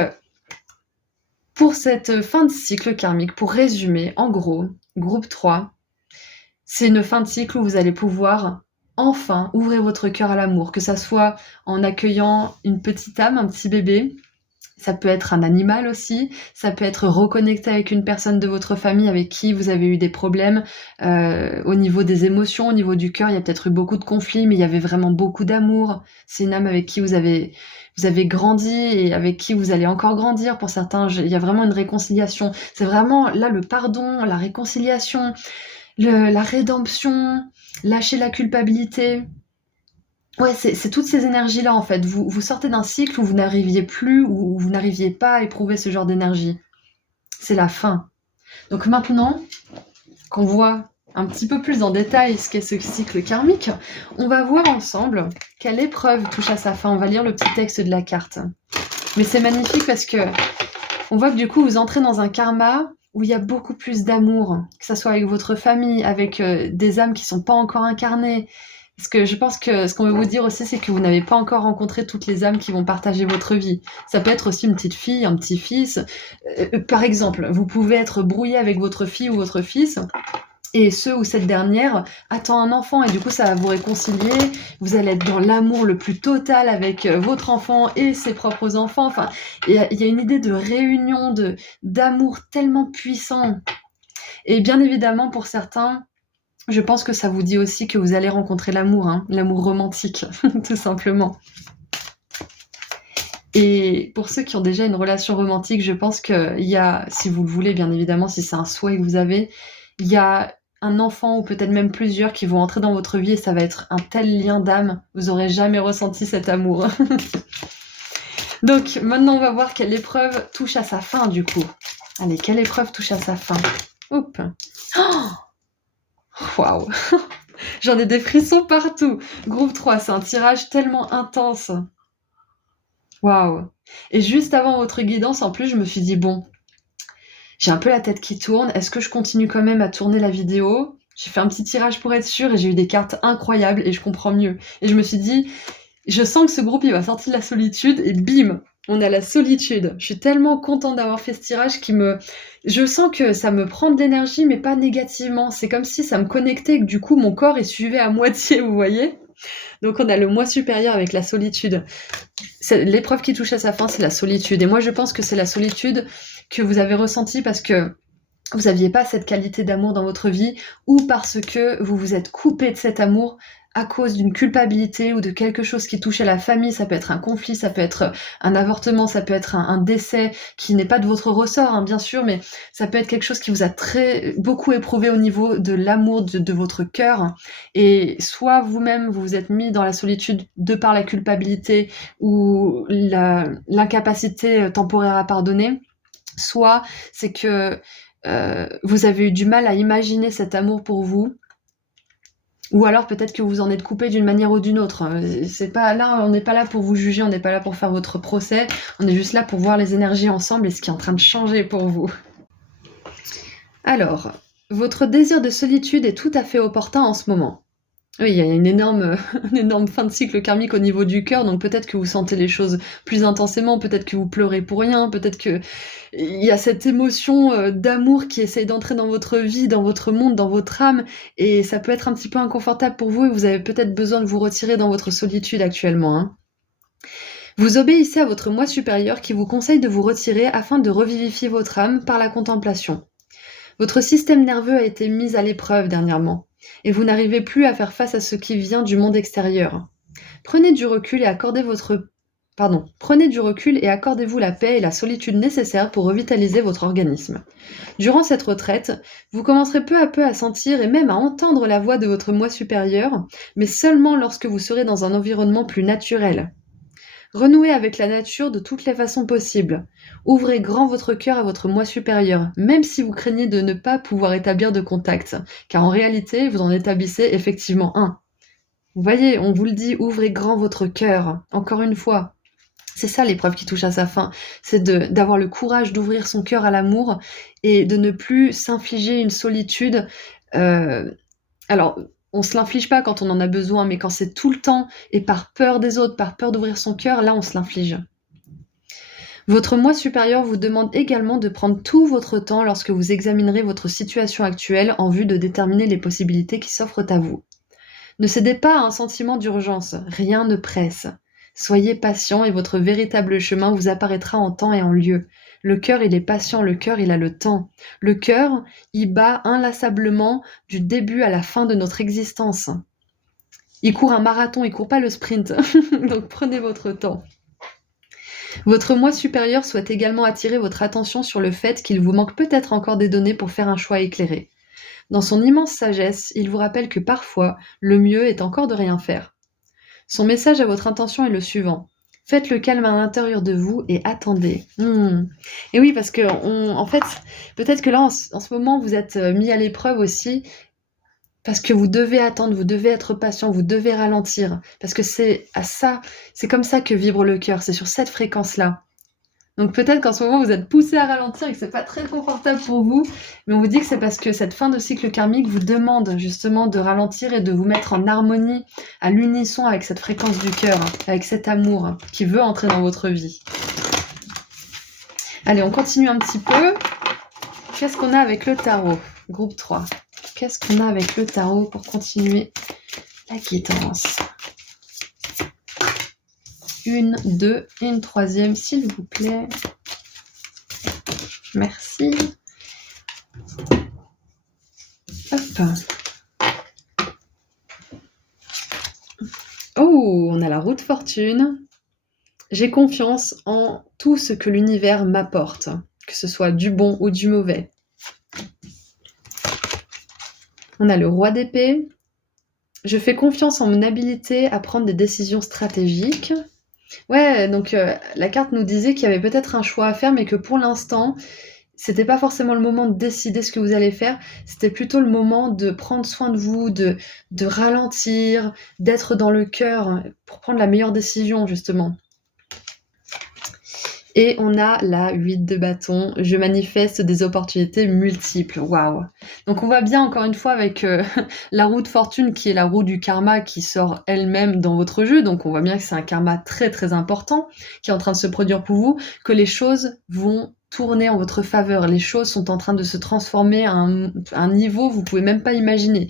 pour cette fin de cycle karmique, pour résumer, en gros, groupe 3, c'est une fin de cycle où vous allez pouvoir enfin ouvrir votre cœur à l'amour, que ça soit en accueillant une petite âme, un petit bébé. Ça peut être un animal aussi, ça peut être reconnecter avec une personne de votre famille avec qui vous avez eu des problèmes au niveau des émotions, au niveau du cœur, il y a peut-être eu beaucoup de conflits, mais il y avait vraiment beaucoup d'amour. C'est une âme avec qui vous avez grandi et avec qui vous allez encore grandir. Pour certains, il y a vraiment une réconciliation. C'est vraiment là le pardon, la réconciliation, la rédemption, lâcher la culpabilité. Ouais, c'est toutes ces énergies-là, en fait. Vous sortez d'un cycle où vous n'arriviez plus, où vous n'arriviez pas à éprouver ce genre d'énergie. C'est la fin. Donc maintenant qu'on voit un petit peu plus en détail ce qu'est ce cycle karmique, on va voir ensemble quelle épreuve touche à sa fin. On va lire le petit texte de la carte. Mais c'est magnifique parce que on voit que du coup, vous entrez dans un karma où il y a beaucoup plus d'amour, que ça soit avec votre famille, avec des âmes qui sont pas encore incarnées. Parce que je pense que ce qu'on veut vous dire aussi, c'est que vous n'avez pas encore rencontré toutes les âmes qui vont partager votre vie. Ça peut être aussi une petite fille, un petit-fils. Par exemple, vous pouvez être brouillé avec votre fille ou votre fils, et ce ou cette dernière attend un enfant, et du coup ça va vous réconcilier, vous allez être dans l'amour le plus total avec votre enfant et ses propres enfants. Enfin, il y a une idée de réunion, d'amour tellement puissant. Et bien évidemment, pour certains, je pense que ça vous dit aussi que vous allez rencontrer l'amour, hein, l'amour romantique, tout simplement. Et pour ceux qui ont déjà une relation romantique, je pense qu'il y a, si vous le voulez, bien évidemment, si c'est un souhait que vous avez, il y a un enfant ou peut-être même plusieurs qui vont entrer dans votre vie et ça va être un tel lien d'âme, vous aurez jamais ressenti cet amour. Donc maintenant on va voir quelle épreuve touche à sa fin du coup. Allez, quelle épreuve touche à sa fin? Hop. Waouh. J'en ai des frissons partout. Groupe 3, c'est un tirage tellement intense. Waouh. Et juste avant votre guidance, en plus, je me suis dit, bon, j'ai un peu la tête qui tourne. Est-ce que je continue quand même à tourner la vidéo? J'ai fait un petit tirage pour être sûre et j'ai eu des cartes incroyables et je comprends mieux. Et je me suis dit, je sens que ce groupe, il va sortir de la solitude et bim, on a la solitude. Je suis tellement contente d'avoir fait ce tirage je sens que ça me prend de l'énergie, mais pas négativement. C'est comme si ça me connectait et que du coup, mon corps est suivi à moitié, vous voyez? Donc on a le moi supérieur avec la solitude. L'épreuve qui touche à sa fin, c'est la solitude. Et moi, je pense que c'est la solitude que vous avez ressentie parce que vous n'aviez pas cette qualité d'amour dans votre vie ou parce que vous vous êtes coupé de cet amour à cause d'une culpabilité ou de quelque chose qui touche à la famille. Ça peut être un conflit, ça peut être un avortement, ça peut être un décès qui n'est pas de votre ressort, hein, bien sûr, mais ça peut être quelque chose qui vous a beaucoup éprouvé au niveau de l'amour de votre cœur. Et soit vous-même, vous vous êtes mis dans la solitude de par la culpabilité ou l'incapacité temporaire à pardonner, soit c'est que vous avez eu du mal à imaginer cet amour pour vous, ou alors peut-être que vous en êtes coupé d'une manière ou d'une autre. C'est pas là, on n'est pas là pour vous juger, on n'est pas là pour faire votre procès, on est juste là pour voir les énergies ensemble et ce qui est en train de changer pour vous. Alors, votre désir de solitude est tout à fait opportun en ce moment. Oui, il y a une énorme fin de cycle karmique au niveau du cœur, donc peut-être que vous sentez les choses plus intensément, peut-être que vous pleurez pour rien, peut-être que il y a cette émotion d'amour qui essaye d'entrer dans votre vie, dans votre monde, dans votre âme, et ça peut être un petit peu inconfortable pour vous, et vous avez peut-être besoin de vous retirer dans votre solitude actuellement, hein. Vous obéissez à votre moi supérieur qui vous conseille de vous retirer afin de revivifier votre âme par la contemplation. Votre système nerveux a été mis à l'épreuve dernièrement, et vous n'arrivez plus à faire face à ce qui vient du monde extérieur. Prenez du recul et accordez-vous la paix et la solitude nécessaires pour revitaliser votre organisme. Durant cette retraite, vous commencerez peu à peu à sentir et même à entendre la voix de votre moi supérieur, mais seulement lorsque vous serez dans un environnement plus naturel. Renouez avec la nature de toutes les façons possibles. Ouvrez grand votre cœur à votre moi supérieur, même si vous craignez de ne pas pouvoir établir de contact, car en réalité, vous en établissez effectivement un. Vous voyez, on vous le dit, ouvrez grand votre cœur. Encore une fois, c'est ça l'épreuve qui touche à sa fin, c'est d'avoir le courage d'ouvrir son cœur à l'amour et de ne plus s'infliger une solitude. Alors, on se l'inflige pas quand on en a besoin, mais quand c'est tout le temps et par peur des autres, par peur d'ouvrir son cœur, là on se l'inflige. Votre moi supérieur vous demande également de prendre tout votre temps lorsque vous examinerez votre situation actuelle en vue de déterminer les possibilités qui s'offrent à vous. Ne cédez pas à un sentiment d'urgence, rien ne presse. Soyez patient et votre véritable chemin vous apparaîtra en temps et en lieu. Le cœur, il est patient, le cœur, il a le temps. Le cœur, il bat inlassablement du début à la fin de notre existence. Il court un marathon, il court pas le sprint. Donc prenez votre temps. Votre moi supérieur souhaite également attirer votre attention sur le fait qu'il vous manque peut-être encore des données pour faire un choix éclairé. Dans son immense sagesse, il vous rappelle que parfois, le mieux est encore de rien faire. Son message à votre intention est le suivant. Faites le calme à l'intérieur de vous et attendez. Et oui, parce que en fait, peut-être que là, en ce moment, vous êtes mis à l'épreuve aussi, parce que vous devez attendre, vous devez être patient, vous devez ralentir, parce que c'est comme ça que vibre le cœur, c'est sur cette fréquence-là. Donc peut-être qu'en ce moment vous êtes poussé à ralentir et que c'est pas très confortable pour vous, mais on vous dit que c'est parce que cette fin de cycle karmique vous demande justement de ralentir et de vous mettre en harmonie, à l'unisson avec cette fréquence du cœur, avec cet amour qui veut entrer dans votre vie. Allez, on continue un petit peu. Qu'est-ce qu'on a avec le tarot? Groupe 3. Qu'est-ce qu'on a avec le tarot pour continuer la guidance? Une, deux et une troisième, s'il vous plaît. Merci. Hop. Oh, on a la roue de fortune. J'ai confiance en tout ce que l'univers m'apporte, que ce soit du bon ou du mauvais. On a le roi d'épée. Je fais confiance en mon habilité à prendre des décisions stratégiques. Ouais, donc la carte nous disait qu'il y avait peut-être un choix à faire, mais que pour l'instant, c'était pas forcément le moment de décider ce que vous allez faire, c'était plutôt le moment de prendre soin de vous, de ralentir, d'être dans le cœur pour prendre la meilleure décision, justement. Et on a la 8 de bâton. Je manifeste des opportunités multiples. Waouh! Donc on voit bien encore une fois avec la roue de fortune qui est la roue du karma qui sort elle-même dans votre jeu. Donc on voit bien que c'est un karma très très important qui est en train de se produire pour vous, que les choses vont tourner en votre faveur. Les choses sont en train de se transformer à un niveau que vous pouvez même pas imaginer.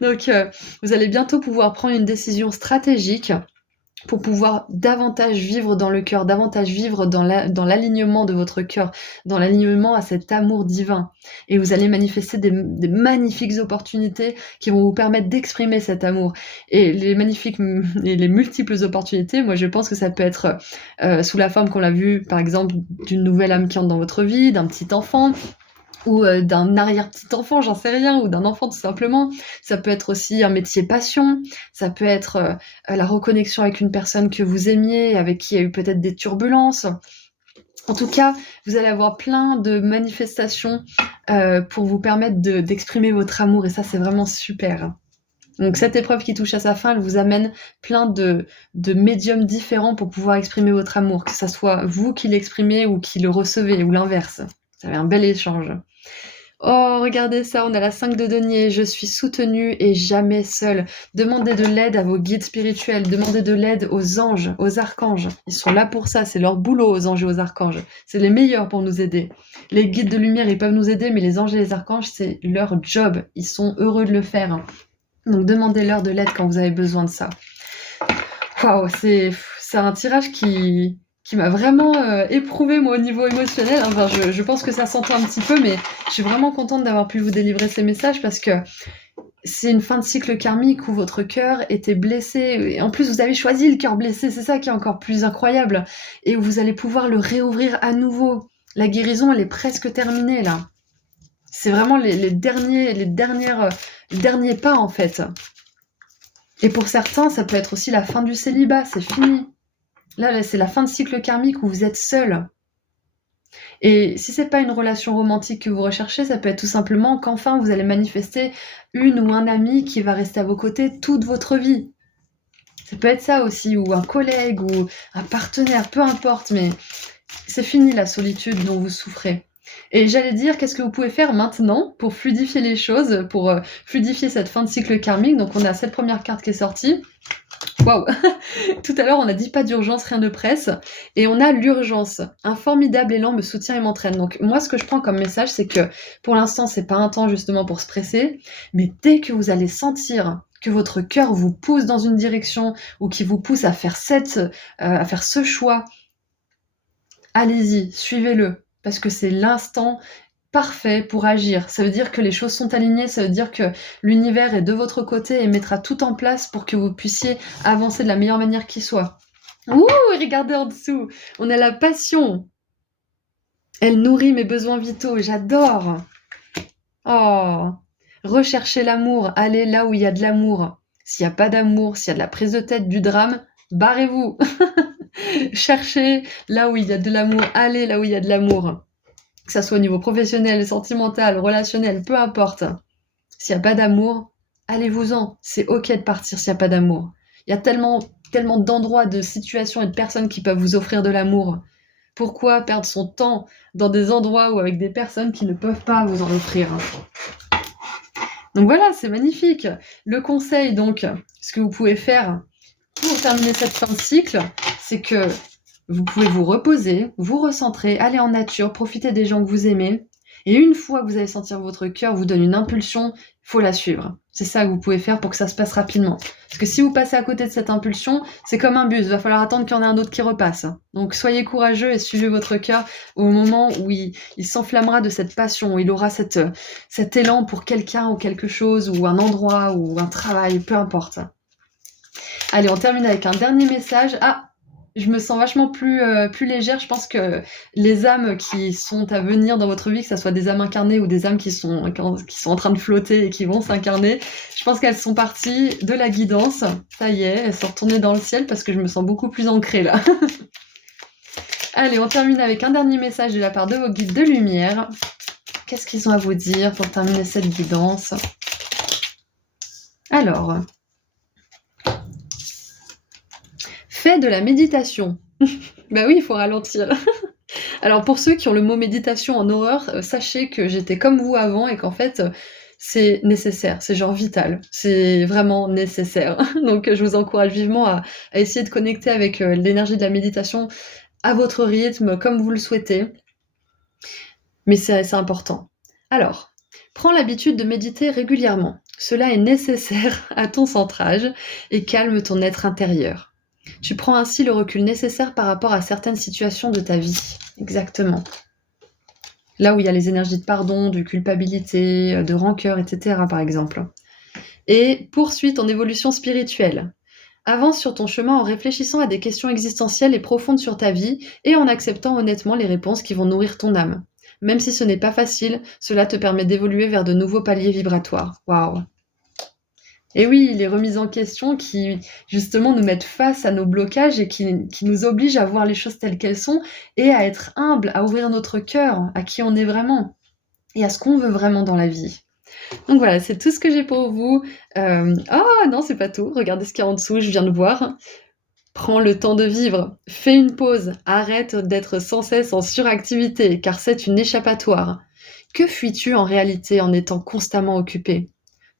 Donc vous allez bientôt pouvoir prendre une décision stratégique pour pouvoir davantage vivre dans le cœur, davantage vivre dans l'alignement de votre cœur, dans l'alignement à cet amour divin. Et vous allez manifester des magnifiques opportunités qui vont vous permettre d'exprimer cet amour. Et les magnifiques et les multiples opportunités, moi je pense que ça peut être sous la forme qu'on l'a vu, par exemple, d'une nouvelle âme qui entre dans votre vie, d'un petit enfant, ou d'un arrière-petit-enfant, j'en sais rien, ou d'un enfant tout simplement. Ça peut être aussi un métier passion, ça peut être la reconnexion avec une personne que vous aimiez, avec qui il y a eu peut-être des turbulences. En tout cas, vous allez avoir plein de manifestations pour vous permettre d'exprimer votre amour, et ça c'est vraiment super. Donc cette épreuve qui touche à sa fin, elle vous amène plein de médiums différents pour pouvoir exprimer votre amour, que ça soit vous qui l'exprimez ou qui le recevez, ou l'inverse. Vous avez un bel échange. Oh, regardez ça, on a la 5 de denier. Je suis soutenue et jamais seule. Demandez de l'aide à vos guides spirituels. Demandez de l'aide aux anges, aux archanges. Ils sont là pour ça, c'est leur boulot aux anges et aux archanges. C'est les meilleurs pour nous aider. Les guides de lumière, ils peuvent nous aider, mais les anges et les archanges, c'est leur job. Ils sont heureux de le faire. Donc demandez-leur de l'aide quand vous avez besoin de ça. Waouh, c'est un tirage qui m'a vraiment éprouvée, moi, au niveau émotionnel. Enfin, je pense que ça s'entend un petit peu, mais je suis vraiment contente d'avoir pu vous délivrer ces messages parce que c'est une fin de cycle karmique où votre cœur était blessé. Et en plus, vous avez choisi le cœur blessé, c'est ça qui est encore plus incroyable. Et vous allez pouvoir le réouvrir à nouveau. La guérison, elle est presque terminée, là. C'est vraiment les derniers pas, en fait. Et pour certains, ça peut être aussi la fin du célibat, c'est fini. Là, c'est la fin de cycle karmique où vous êtes seul. Et si c'est pas une relation romantique que vous recherchez, ça peut être tout simplement qu'enfin vous allez manifester une ou un ami qui va rester à vos côtés toute votre vie. Ça peut être ça aussi, ou un collègue, ou un partenaire, peu importe, mais c'est fini la solitude dont vous souffrez. Et j'allais dire, qu'est-ce que vous pouvez faire maintenant pour fluidifier les choses, pour fluidifier cette fin de cycle karmique. Donc on a cette première carte qui est sortie. Waouh! Tout à l'heure, on a dit pas d'urgence, rien ne presse. Et on a l'urgence. Un formidable élan me soutient et m'entraîne. Donc, moi, ce que je prends comme message, c'est que pour l'instant, c'est pas un temps justement pour se presser. Mais dès que vous allez sentir que votre cœur vous pousse dans une direction ou qui vous pousse à faire ce choix, allez-y, suivez-le. Parce que c'est l'instant parfait pour agir. Ça veut dire que les choses sont alignées, ça veut dire que l'univers est de votre côté et mettra tout en place pour que vous puissiez avancer de la meilleure manière qui soit. Ouh, regardez en dessous, on a la passion. Elle nourrit mes besoins vitaux, j'adore. Oh, recherchez l'amour, allez là où il y a de l'amour. S'il n'y a pas d'amour, s'il y a de la prise de tête, du drame, barrez-vous. Cherchez là où il y a de l'amour, allez là où il y a de l'amour. Que ça soit au niveau professionnel, sentimental, relationnel, peu importe. S'il n'y a pas d'amour, allez-vous-en. C'est ok de partir s'il n'y a pas d'amour. Il y a tellement d'endroits, de situations et de personnes qui peuvent vous offrir de l'amour. Pourquoi perdre son temps dans des endroits ou avec des personnes qui ne peuvent pas vous en offrir? Donc voilà, c'est magnifique. Le conseil, donc, ce que vous pouvez faire pour terminer cette fin de cycle, c'est que vous pouvez vous reposer, vous recentrer, aller en nature, profiter des gens que vous aimez. Et une fois que vous allez sentir votre cœur vous donne une impulsion, il faut la suivre. C'est ça que vous pouvez faire pour que ça se passe rapidement. Parce que si vous passez à côté de cette impulsion, c'est comme un bus, il va falloir attendre qu'il y en ait un autre qui repasse. Donc soyez courageux et suivez votre cœur au moment où il s'enflammera de cette passion, où il aura cet élan pour quelqu'un ou quelque chose, ou un endroit, ou un travail, peu importe. Allez, on termine avec un dernier message. Ah, je me sens vachement plus légère. Je pense que les âmes qui sont à venir dans votre vie, que ce soit des âmes incarnées ou des âmes qui sont en train de flotter et qui vont s'incarner, je pense qu'elles sont parties de la guidance. Ça y est, elles sont retournées dans le ciel parce que je me sens beaucoup plus ancrée là. Allez, on termine avec un dernier message de la part de vos guides de lumière. Qu'est-ce qu'ils ont à vous dire pour terminer cette guidance? Alors, fais de la méditation. Bah oui, il faut ralentir. Alors pour ceux qui ont le mot méditation en horreur, sachez que j'étais comme vous avant et qu'en fait, c'est nécessaire, c'est genre vital, c'est vraiment nécessaire. Donc je vous encourage vivement à essayer de connecter avec l'énergie de la méditation à votre rythme, comme vous le souhaitez. Mais c'est important. Alors, prends l'habitude de méditer régulièrement. Cela est nécessaire à ton centrage et calme ton être intérieur. Tu prends ainsi le recul nécessaire par rapport à certaines situations de ta vie. Exactement. Là où il y a les énergies de pardon, de culpabilité, de rancœur, etc. par exemple. Et poursuis ton évolution spirituelle. Avance sur ton chemin en réfléchissant à des questions existentielles et profondes sur ta vie et en acceptant honnêtement les réponses qui vont nourrir ton âme. Même si ce n'est pas facile, cela te permet d'évoluer vers de nouveaux paliers vibratoires. Waouh! Et oui, les remises en question qui, justement, nous mettent face à nos blocages et qui nous obligent à voir les choses telles qu'elles sont et à être humbles, à ouvrir notre cœur à qui on est vraiment et à ce qu'on veut vraiment dans la vie. Donc voilà, c'est tout ce que j'ai pour vous. Oh non, c'est pas tout. Regardez ce qu'il y a en dessous, je viens de voir. Prends le temps de vivre, fais une pause, arrête d'être sans cesse en suractivité, car c'est une échappatoire. Que fuis-tu en réalité en étant constamment occupé?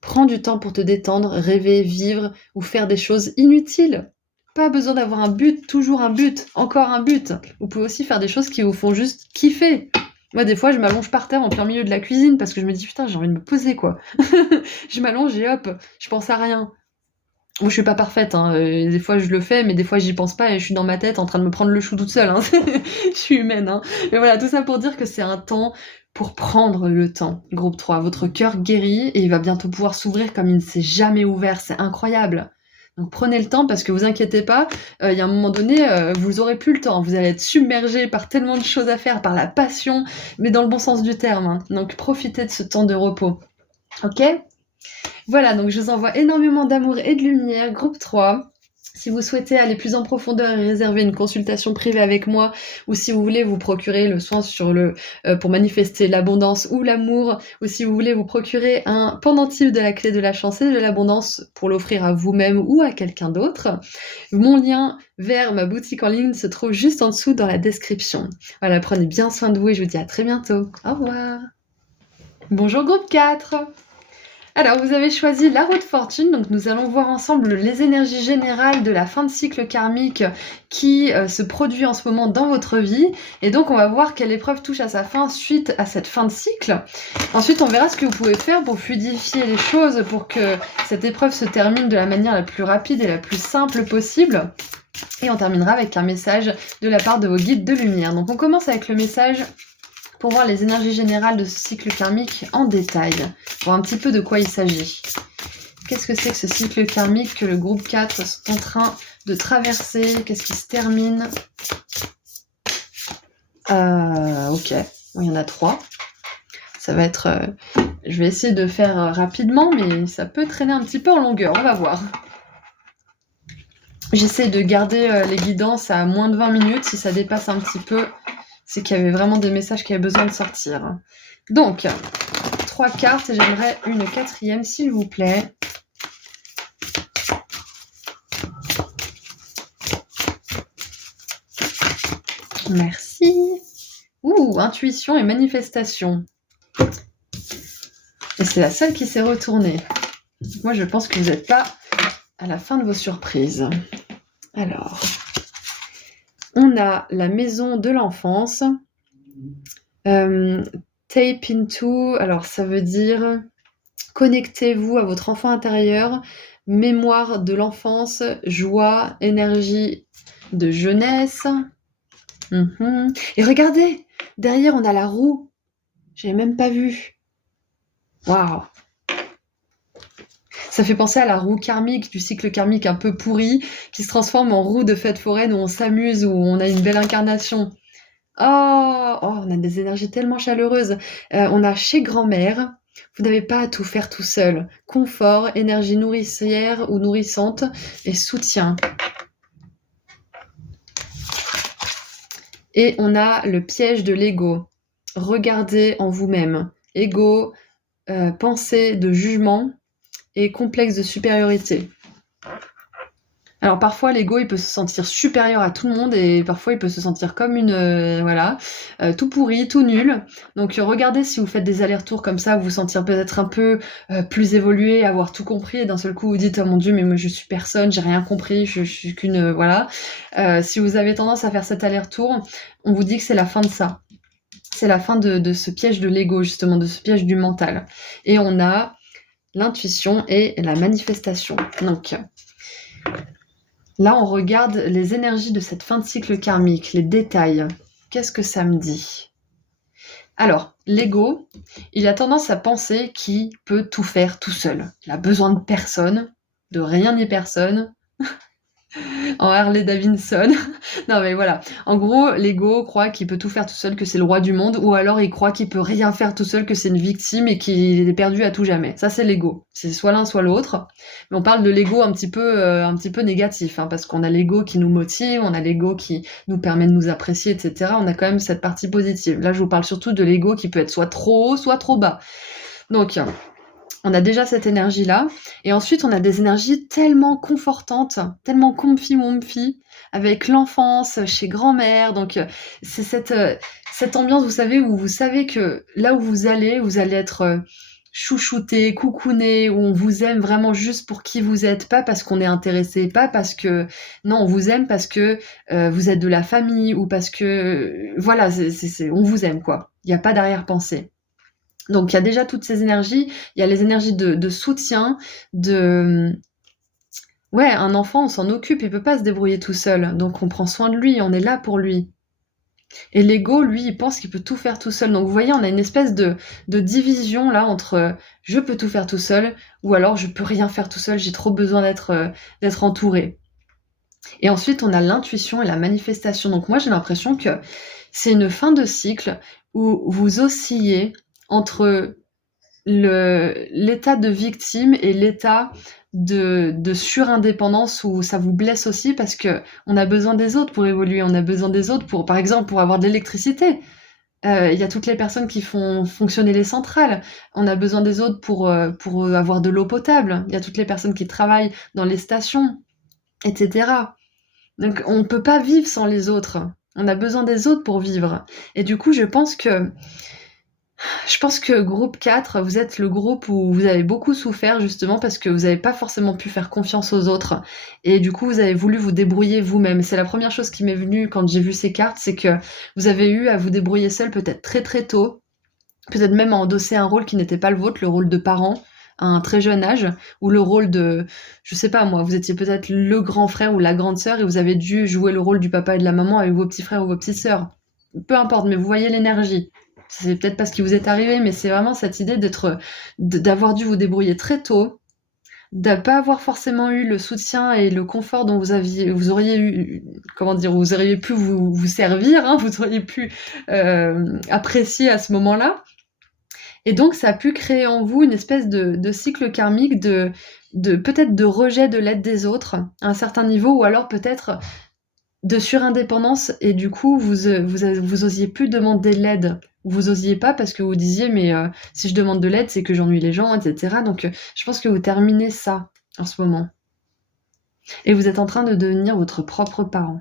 Prends du temps pour te détendre, rêver, vivre ou faire des choses inutiles. Pas besoin d'avoir un but, toujours un but, encore un but. Vous pouvez aussi faire des choses qui vous font juste kiffer. Moi, des fois, je m'allonge par terre en plein milieu de la cuisine parce que je me dis, putain, j'ai envie de me poser, quoi. Je m'allonge et hop, je pense à rien. Moi, je suis pas parfaite, hein. Des fois, je le fais, mais des fois, j'y pense pas et je suis dans ma tête en train de me prendre le chou toute seule, hein. Je suis humaine, hein. Mais voilà, tout ça pour dire que c'est un temps pour prendre le temps. Groupe 3, votre cœur guérit et il va bientôt pouvoir s'ouvrir comme il ne s'est jamais ouvert. C'est incroyable. Donc prenez le temps parce que vous inquiétez pas, il y a un moment donné, vous aurez plus le temps. Vous allez être submergé par tellement de choses à faire, par la passion, mais dans le bon sens du terme, hein. Donc profitez de ce temps de repos. Ok ? Voilà, donc je vous envoie énormément d'amour et de lumière, groupe 3. Si vous souhaitez aller plus en profondeur et réserver une consultation privée avec moi, ou si vous voulez vous procurer le soin pour manifester l'abondance ou l'amour, ou si vous voulez vous procurer un pendentif de la clé de la chance et de l'abondance pour l'offrir à vous-même ou à quelqu'un d'autre, mon lien vers ma boutique en ligne se trouve juste en dessous dans la description. Voilà, prenez bien soin de vous et je vous dis à très bientôt. Au revoir. Bonjour groupe 4. Alors, vous avez choisi la roue de fortune, donc nous allons voir ensemble les énergies générales de la fin de cycle karmique qui se produit en ce moment dans votre vie. Et donc, on va voir quelle épreuve touche à sa fin suite à cette fin de cycle. Ensuite, on verra ce que vous pouvez faire pour fluidifier les choses, pour que cette épreuve se termine de la manière la plus rapide et la plus simple possible. Et on terminera avec un message de la part de vos guides de lumière. Donc, on commence avec le message pour voir les énergies générales de ce cycle karmique en détail, voir un petit peu de quoi il s'agit. Qu'est-ce que c'est que ce cycle karmique que le groupe 4 est en train de traverser? Qu'est-ce qui se termine? Ok, il y en a 3. Ça va être... je vais essayer de faire rapidement, mais ça peut traîner un petit peu en longueur, on va voir. J'essaie de garder les guidances à moins de 20 minutes. Si ça dépasse un petit peu, c'est qu'il y avait vraiment des messages qui avaient besoin de sortir. Donc, 3 cartes et j'aimerais une 4e, s'il vous plaît. Merci. Ouh, intuition et manifestation. Et c'est la seule qui s'est retournée. Moi, je pense que vous n'êtes pas à la fin de vos surprises. Alors, on a la maison de l'enfance. Tape into, alors ça veut dire connectez-vous à votre enfant intérieur, mémoire de l'enfance, joie, énergie de jeunesse. Et regardez, derrière on a la roue. J'avais même pas vu. Waouh! Ça fait penser à la roue karmique, du cycle karmique un peu pourri, qui se transforme en roue de fête foraine où on s'amuse, où on a une belle incarnation. Oh, on a des énergies tellement chaleureuses. On a chez grand-mère, vous n'avez pas à tout faire tout seul. Confort, énergie nourricière ou nourrissante et soutien. Et on a le piège de l'ego. Regardez en vous-même. Ego, pensée de jugement et complexe de supériorité. Alors parfois l'ego il peut se sentir supérieur à tout le monde et parfois il peut se sentir comme une tout pourri, tout nul. Donc regardez si vous faites des allers-retours comme ça, vous vous sentir peut-être un peu plus évolué, avoir tout compris et d'un seul coup vous dites oh mon Dieu mais moi je suis personne, j'ai rien compris, je suis qu'une voilà. Si vous avez tendance à faire cet aller-retour, on vous dit que c'est la fin de ça. C'est la fin de ce piège de l'ego justement, de ce piège du mental. Et on a l'intuition et la manifestation. Donc là, on regarde les énergies de cette fin de cycle karmique, les détails. Qu'est-ce que ça me dit? Alors, l'ego, il a tendance à penser qu'il peut tout faire tout seul. Il a besoin de personne, de rien ni personne, en Harley Davidson. Non mais voilà. En gros, l'ego croit qu'il peut tout faire tout seul, que c'est le roi du monde, ou alors il croit qu'il peut rien faire tout seul, que c'est une victime et qu'il est perdu à tout jamais. Ça c'est l'ego. C'est soit l'un soit l'autre. Mais on parle de l'ego un petit peu négatif, hein, parce qu'on a l'ego qui nous motive, on a l'ego qui nous permet de nous apprécier, etc. On a quand même cette partie positive. Là, je vous parle surtout de l'ego qui peut être soit trop haut, soit trop bas. Donc, on a déjà cette énergie-là. Et ensuite, on a des énergies tellement confortantes, tellement comfy-womphy, avec l'enfance, chez grand-mère. Donc, c'est cette ambiance, vous savez, où vous savez que là où vous allez être chouchouté, coucouné, où on vous aime vraiment juste pour qui vous êtes, pas parce qu'on est intéressé, pas parce que... Non, on vous aime parce que vous êtes de la famille, ou parce que... Voilà, on vous aime, quoi. Il n'y a pas d'arrière-pensée. Donc il y a déjà toutes ces énergies, il y a les énergies de soutien, ouais, un enfant, on s'en occupe, il peut pas se débrouiller tout seul, donc on prend soin de lui, on est là pour lui. Et l'ego, lui, il pense qu'il peut tout faire tout seul. Donc vous voyez, on a une espèce de division là entre je peux tout faire tout seul ou alors je peux rien faire tout seul, j'ai trop besoin d'être entouré. Et ensuite, on a l'intuition et la manifestation. Donc moi, j'ai l'impression que c'est une fin de cycle où vous oscillez entre l'état de victime et l'état de surindépendance où ça vous blesse aussi parce que on a besoin des autres pour évoluer, on a besoin des autres pour, par exemple, pour avoir de l'électricité. Il y a toutes les personnes qui font fonctionner les centrales. On a besoin des autres pour avoir de l'eau potable. Il y a toutes les personnes qui travaillent dans les stations, etc. Donc on ne peut pas vivre sans les autres. On a besoin des autres pour vivre. Et du coup, je pense que groupe 4, vous êtes le groupe où vous avez beaucoup souffert justement parce que vous n'avez pas forcément pu faire confiance aux autres. Et du coup, vous avez voulu vous débrouiller vous-même. C'est la première chose qui m'est venue quand j'ai vu ces cartes, c'est que vous avez eu à vous débrouiller seul peut-être très très tôt, peut-être même à endosser un rôle qui n'était pas le vôtre, le rôle de parent à un très jeune âge, ou le rôle de, je sais pas moi, vous étiez peut-être le grand frère ou la grande sœur et vous avez dû jouer le rôle du papa et de la maman avec vos petits frères ou vos petites sœurs. Peu importe, mais vous voyez l'énergie. C'est peut-être pas ce qui vous est arrivé, mais c'est vraiment cette idée d'avoir dû vous débrouiller très tôt, de pas avoir forcément eu le soutien et le confort dont vous auriez eu, comment dire, vous auriez pu vous servir, hein, vous auriez pu apprécier à ce moment-là. Et donc, ça a pu créer en vous une espèce de cycle karmique peut-être de rejet de l'aide des autres à un certain niveau, ou alors peut-être de surindépendance, et du coup, vous osiez plus demander de l'aide. Vous osiez pas parce que vous disiez, mais si je demande de l'aide, c'est que j'ennuie les gens, etc. Donc, je pense que vous terminez ça en ce moment. Et vous êtes en train de devenir votre propre parent.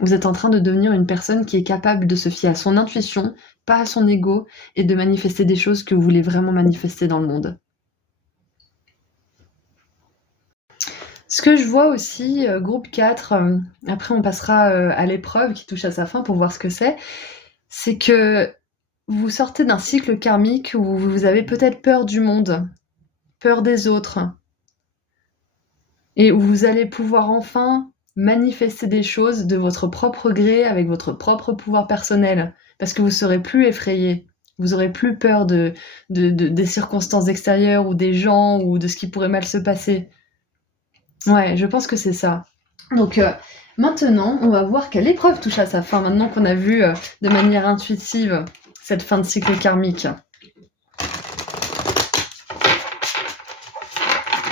Vous êtes en train de devenir une personne qui est capable de se fier à son intuition, pas à son ego, et de manifester des choses que vous voulez vraiment manifester dans le monde. Ce que je vois aussi, groupe 4, après on passera à l'épreuve qui touche à sa fin pour voir ce que c'est que vous sortez d'un cycle karmique où vous avez peut-être peur du monde, peur des autres, et où vous allez pouvoir enfin manifester des choses de votre propre gré, avec votre propre pouvoir personnel, parce que vous serez plus effrayé. Vous aurez plus peur des circonstances extérieures ou des gens ou de ce qui pourrait mal se passer. Ouais, je pense que c'est ça. Donc maintenant, on va voir quelle épreuve touche à sa fin, maintenant qu'on a vu de manière intuitive cette fin de cycle karmique.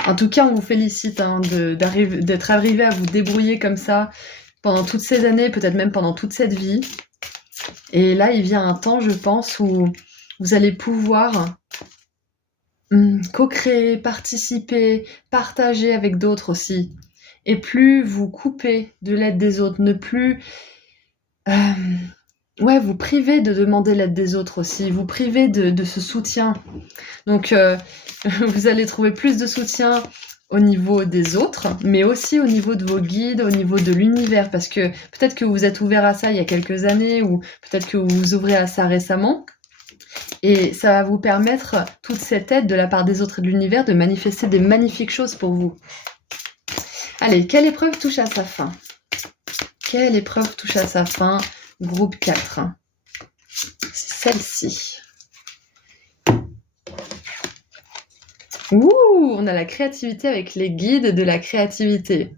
En tout cas, on vous félicite d'être arrivé à vous débrouiller comme ça pendant toutes ces années, peut-être même pendant toute cette vie. Et là, il vient un temps, je pense, où vous allez pouvoir co-créer, participer, partager avec d'autres aussi. Et plus vous coupez de l'aide des autres, ne plus vous priver de demander l'aide des autres aussi, vous priver de ce soutien. Donc vous allez trouver plus de soutien au niveau des autres, mais aussi au niveau de vos guides, au niveau de l'univers, parce que peut-être que vous êtes ouvert à ça il y a quelques années, ou peut-être que vous vous ouvrez à ça récemment, et ça va vous permettre, toute cette aide de la part des autres et de l'univers, de manifester des magnifiques choses pour vous. Allez, quelle épreuve touche à sa fin? Quelle épreuve touche à sa fin? Groupe 4. C'est celle-ci. Ouh, on a la créativité avec les guides de la créativité.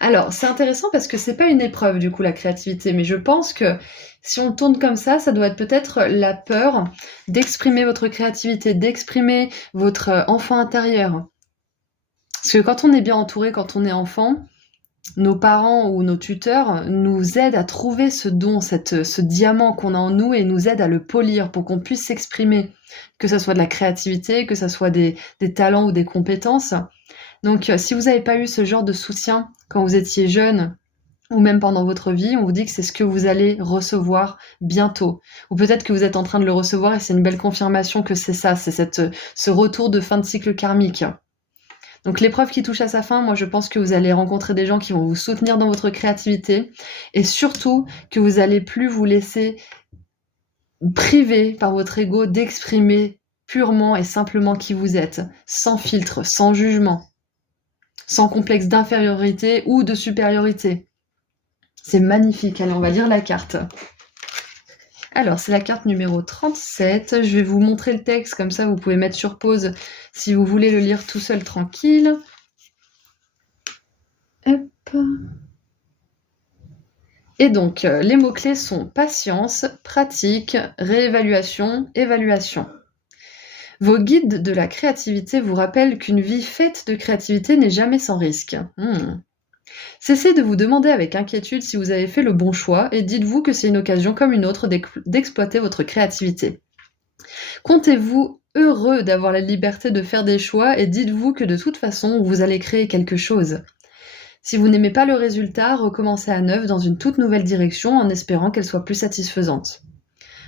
Alors, c'est intéressant parce que c'est pas une épreuve, du coup, la créativité, mais je pense que si on tourne comme ça doit être peut-être la peur d'exprimer votre créativité, d'exprimer votre enfant intérieur. Parce que quand on est bien entouré, quand on est enfant, nos parents ou nos tuteurs nous aident à trouver ce don, ce diamant qu'on a en nous, et nous aident à le polir pour qu'on puisse s'exprimer, que ça soit de la créativité, que ça soit des talents ou des compétences. Donc, si vous n'avez pas eu ce genre de soutien quand vous étiez jeune, ou même pendant votre vie, on vous dit que c'est ce que vous allez recevoir bientôt. Ou peut-être que vous êtes en train de le recevoir et c'est une belle confirmation que c'est ça, c'est ce retour de fin de cycle karmique. Donc l'épreuve qui touche à sa fin, moi je pense que vous allez rencontrer des gens qui vont vous soutenir dans votre créativité, et surtout que vous allez plus vous laisser priver par votre ego d'exprimer purement et simplement qui vous êtes, sans filtre, sans jugement, sans complexe d'infériorité ou de supériorité. C'est magnifique. Allez, on va lire la carte. Alors, c'est la carte numéro 37. Je vais vous montrer le texte, comme ça vous pouvez mettre sur pause si vous voulez le lire tout seul tranquille. Hop. Et donc, les mots-clés sont patience, pratique, réévaluation, évaluation. Vos guides de la créativité vous rappellent qu'une vie faite de créativité n'est jamais sans risque. Cessez de vous demander avec inquiétude si vous avez fait le bon choix, et dites-vous que c'est une occasion comme une autre d'exploiter votre créativité. Comptez-vous heureux d'avoir la liberté de faire des choix, et dites-vous que de toute façon, vous allez créer quelque chose. Si vous n'aimez pas le résultat, recommencez à neuf dans une toute nouvelle direction en espérant qu'elle soit plus satisfaisante.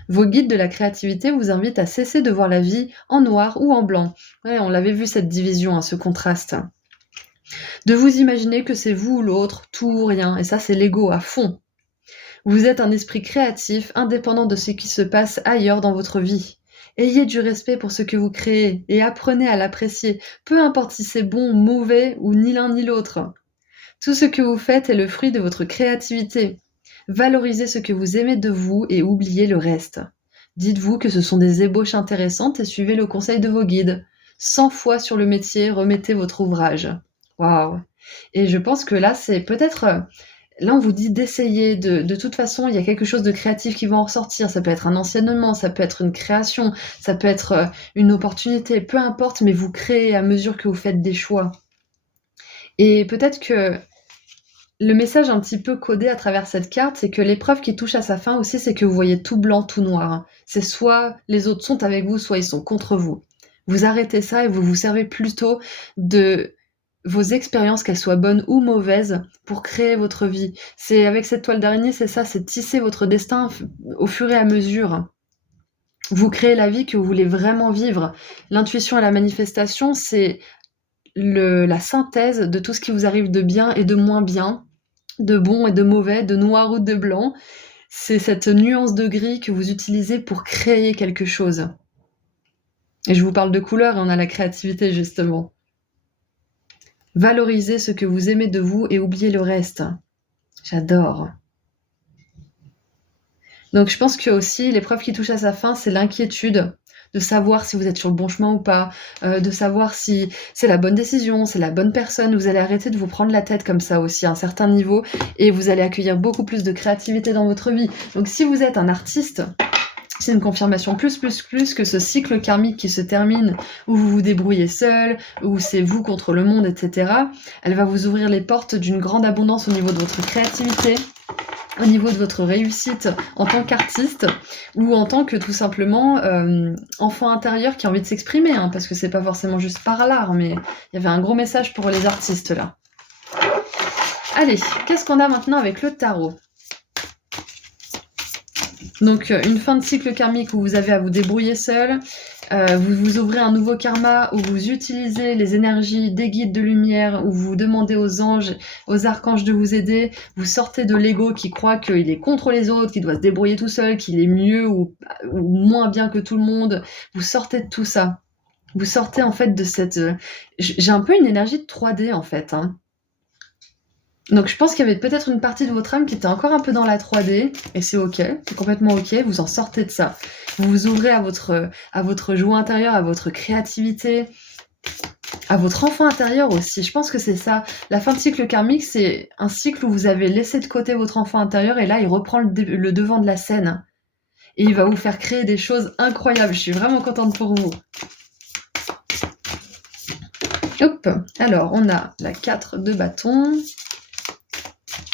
Vos guides de la créativité vous invitent à cesser de voir la vie en noir ou en blanc. Ouais, on l'avait vu, cette division, ce contraste. De vous imaginer que c'est vous ou l'autre, tout ou rien, et ça c'est l'ego à fond. Vous êtes un esprit créatif, indépendant de ce qui se passe ailleurs dans votre vie. Ayez du respect pour ce que vous créez et apprenez à l'apprécier, peu importe si c'est bon, mauvais ou ni l'un ni l'autre. Tout ce que vous faites est le fruit de votre créativité. Valorisez ce que vous aimez de vous et oubliez le reste. Dites-vous que ce sont des ébauches intéressantes et suivez le conseil de vos guides. 100 fois sur le métier, remettez votre ouvrage. Waouh! Et je pense que là, c'est peut-être là, on vous dit d'essayer. De toute façon, il y a quelque chose de créatif qui va en ressortir. Ça peut être un enseignement, ça peut être une création, ça peut être une opportunité, peu importe, mais vous créez à mesure que vous faites des choix. Et peut-être que le message un petit peu codé à travers cette carte, c'est que l'épreuve qui touche à sa fin aussi, c'est que vous voyez tout blanc, tout noir. C'est soit les autres sont avec vous, soit ils sont contre vous. Vous arrêtez ça et vous vous servez plutôt de vos expériences, qu'elles soient bonnes ou mauvaises, pour créer votre vie. C'est avec cette toile d'araignée, c'est ça, c'est tisser votre destin au fur et à mesure. Vous créez la vie que vous voulez vraiment vivre. L'intuition et la manifestation, c'est la synthèse de tout ce qui vous arrive de bien et de moins bien, de bon et de mauvais, de noir ou de blanc. C'est cette nuance de gris que vous utilisez pour créer quelque chose. Et je vous parle de couleurs et on a la créativité justement. Valorisez ce que vous aimez de vous et oubliez le reste. J'adore. Donc je pense que aussi l'épreuve qui touche à sa fin, c'est l'inquiétude de savoir si vous êtes sur le bon chemin ou pas, de savoir si c'est la bonne décision, c'est la bonne personne. Vous allez arrêter de vous prendre la tête comme ça aussi à un certain niveau et vous allez accueillir beaucoup plus de créativité dans votre vie. Donc si vous êtes un artiste, c'est une confirmation plus que ce cycle karmique qui se termine où vous vous débrouillez seul, où c'est vous contre le monde, etc. Elle va vous ouvrir les portes d'une grande abondance au niveau de votre créativité, au niveau de votre réussite en tant qu'artiste ou en tant que tout simplement enfant intérieur qui a envie de s'exprimer, hein, parce que c'est pas forcément juste par l'art, mais il y avait un gros message pour les artistes là. Allez, qu'est-ce qu'on a maintenant avec le tarot ? Donc une fin de cycle karmique où vous avez à vous débrouiller seul, vous vous ouvrez un nouveau karma où vous utilisez les énergies des guides de lumière, où vous demandez aux anges, aux archanges de vous aider, vous sortez de l'ego qui croit qu'il est contre les autres, qu'il doit se débrouiller tout seul, qu'il est mieux ou moins bien que tout le monde, vous sortez de tout ça. Vous sortez en fait de cette... J'ai un peu une énergie de 3D en fait, hein. Donc je pense qu'il y avait peut-être une partie de votre âme qui était encore un peu dans la 3D, et c'est ok, c'est complètement ok, vous en sortez de ça. Vous vous ouvrez à votre joie intérieure, à votre créativité, à votre enfant intérieur aussi. Je pense que c'est ça. La fin de cycle karmique, c'est un cycle où vous avez laissé de côté votre enfant intérieur, et là il reprend le devant de la scène. Et il va vous faire créer des choses incroyables. Je suis vraiment contente pour vous. Hop, alors on a la 4 de bâton.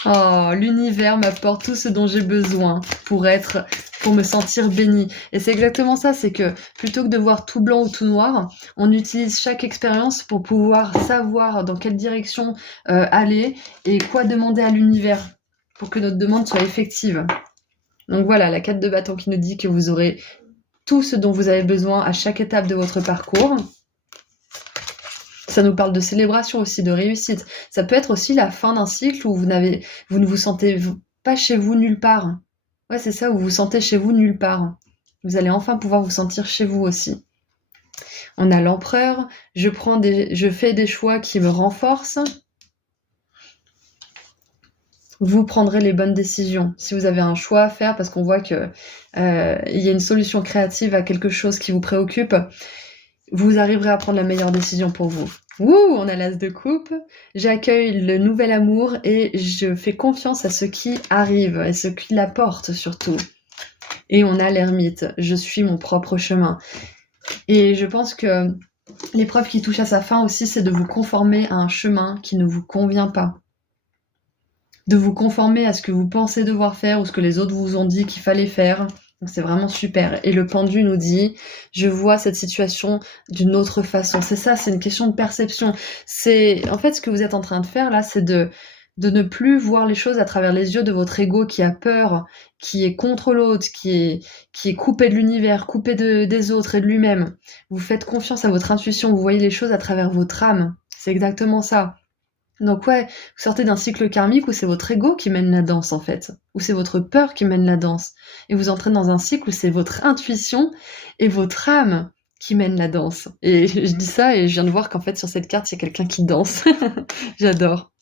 Oh, l'univers m'apporte tout ce dont j'ai besoin pour me sentir bénie. Et c'est exactement ça, c'est que plutôt que de voir tout blanc ou tout noir, on utilise chaque expérience pour pouvoir savoir dans quelle direction aller et quoi demander à l'univers pour que notre demande soit effective. Donc voilà, la 4 de bâton qui nous dit que vous aurez tout ce dont vous avez besoin à chaque étape de votre parcours. Ça nous parle de célébration aussi, de réussite. Ça peut être aussi la fin d'un cycle où vous ne vous sentez pas chez vous nulle part. Ouais, c'est ça, où vous vous sentez chez vous nulle part. Vous allez enfin pouvoir vous sentir chez vous aussi. On a l'empereur. Je fais des choix qui me renforcent. Vous prendrez les bonnes décisions. Si vous avez un choix à faire, parce qu'on voit qu'il y a une solution créative à quelque chose qui vous préoccupe, vous arriverez à prendre la meilleure décision pour vous. Ouh, on a l'as de coupe. J'accueille le nouvel amour et je fais confiance à ce qui arrive et ce qui l'apporte surtout. Et on a l'ermite. Je suis mon propre chemin. Et je pense que l'épreuve qui touche à sa fin aussi, c'est de vous conformer à un chemin qui ne vous convient pas. De vous conformer à ce que vous pensez devoir faire ou ce que les autres vous ont dit qu'il fallait faire. Donc c'est vraiment super. Et le pendu nous dit, je vois cette situation d'une autre façon. C'est ça, c'est une question de perception. En fait, ce que vous êtes en train de faire là, c'est de ne plus voir les choses à travers les yeux de votre ego qui a peur, qui est contre l'autre, qui est coupé de l'univers, coupé des autres et de lui-même. Vous faites confiance à votre intuition, vous voyez les choses à travers votre âme. C'est exactement ça. Donc ouais, vous sortez d'un cycle karmique où c'est votre ego qui mène la danse en fait, où c'est votre peur qui mène la danse. Et vous entrez dans un cycle où c'est votre intuition et votre âme qui mènent la danse. Et je dis ça et je viens de voir qu'en fait sur cette carte, il y a quelqu'un qui danse. J'adore.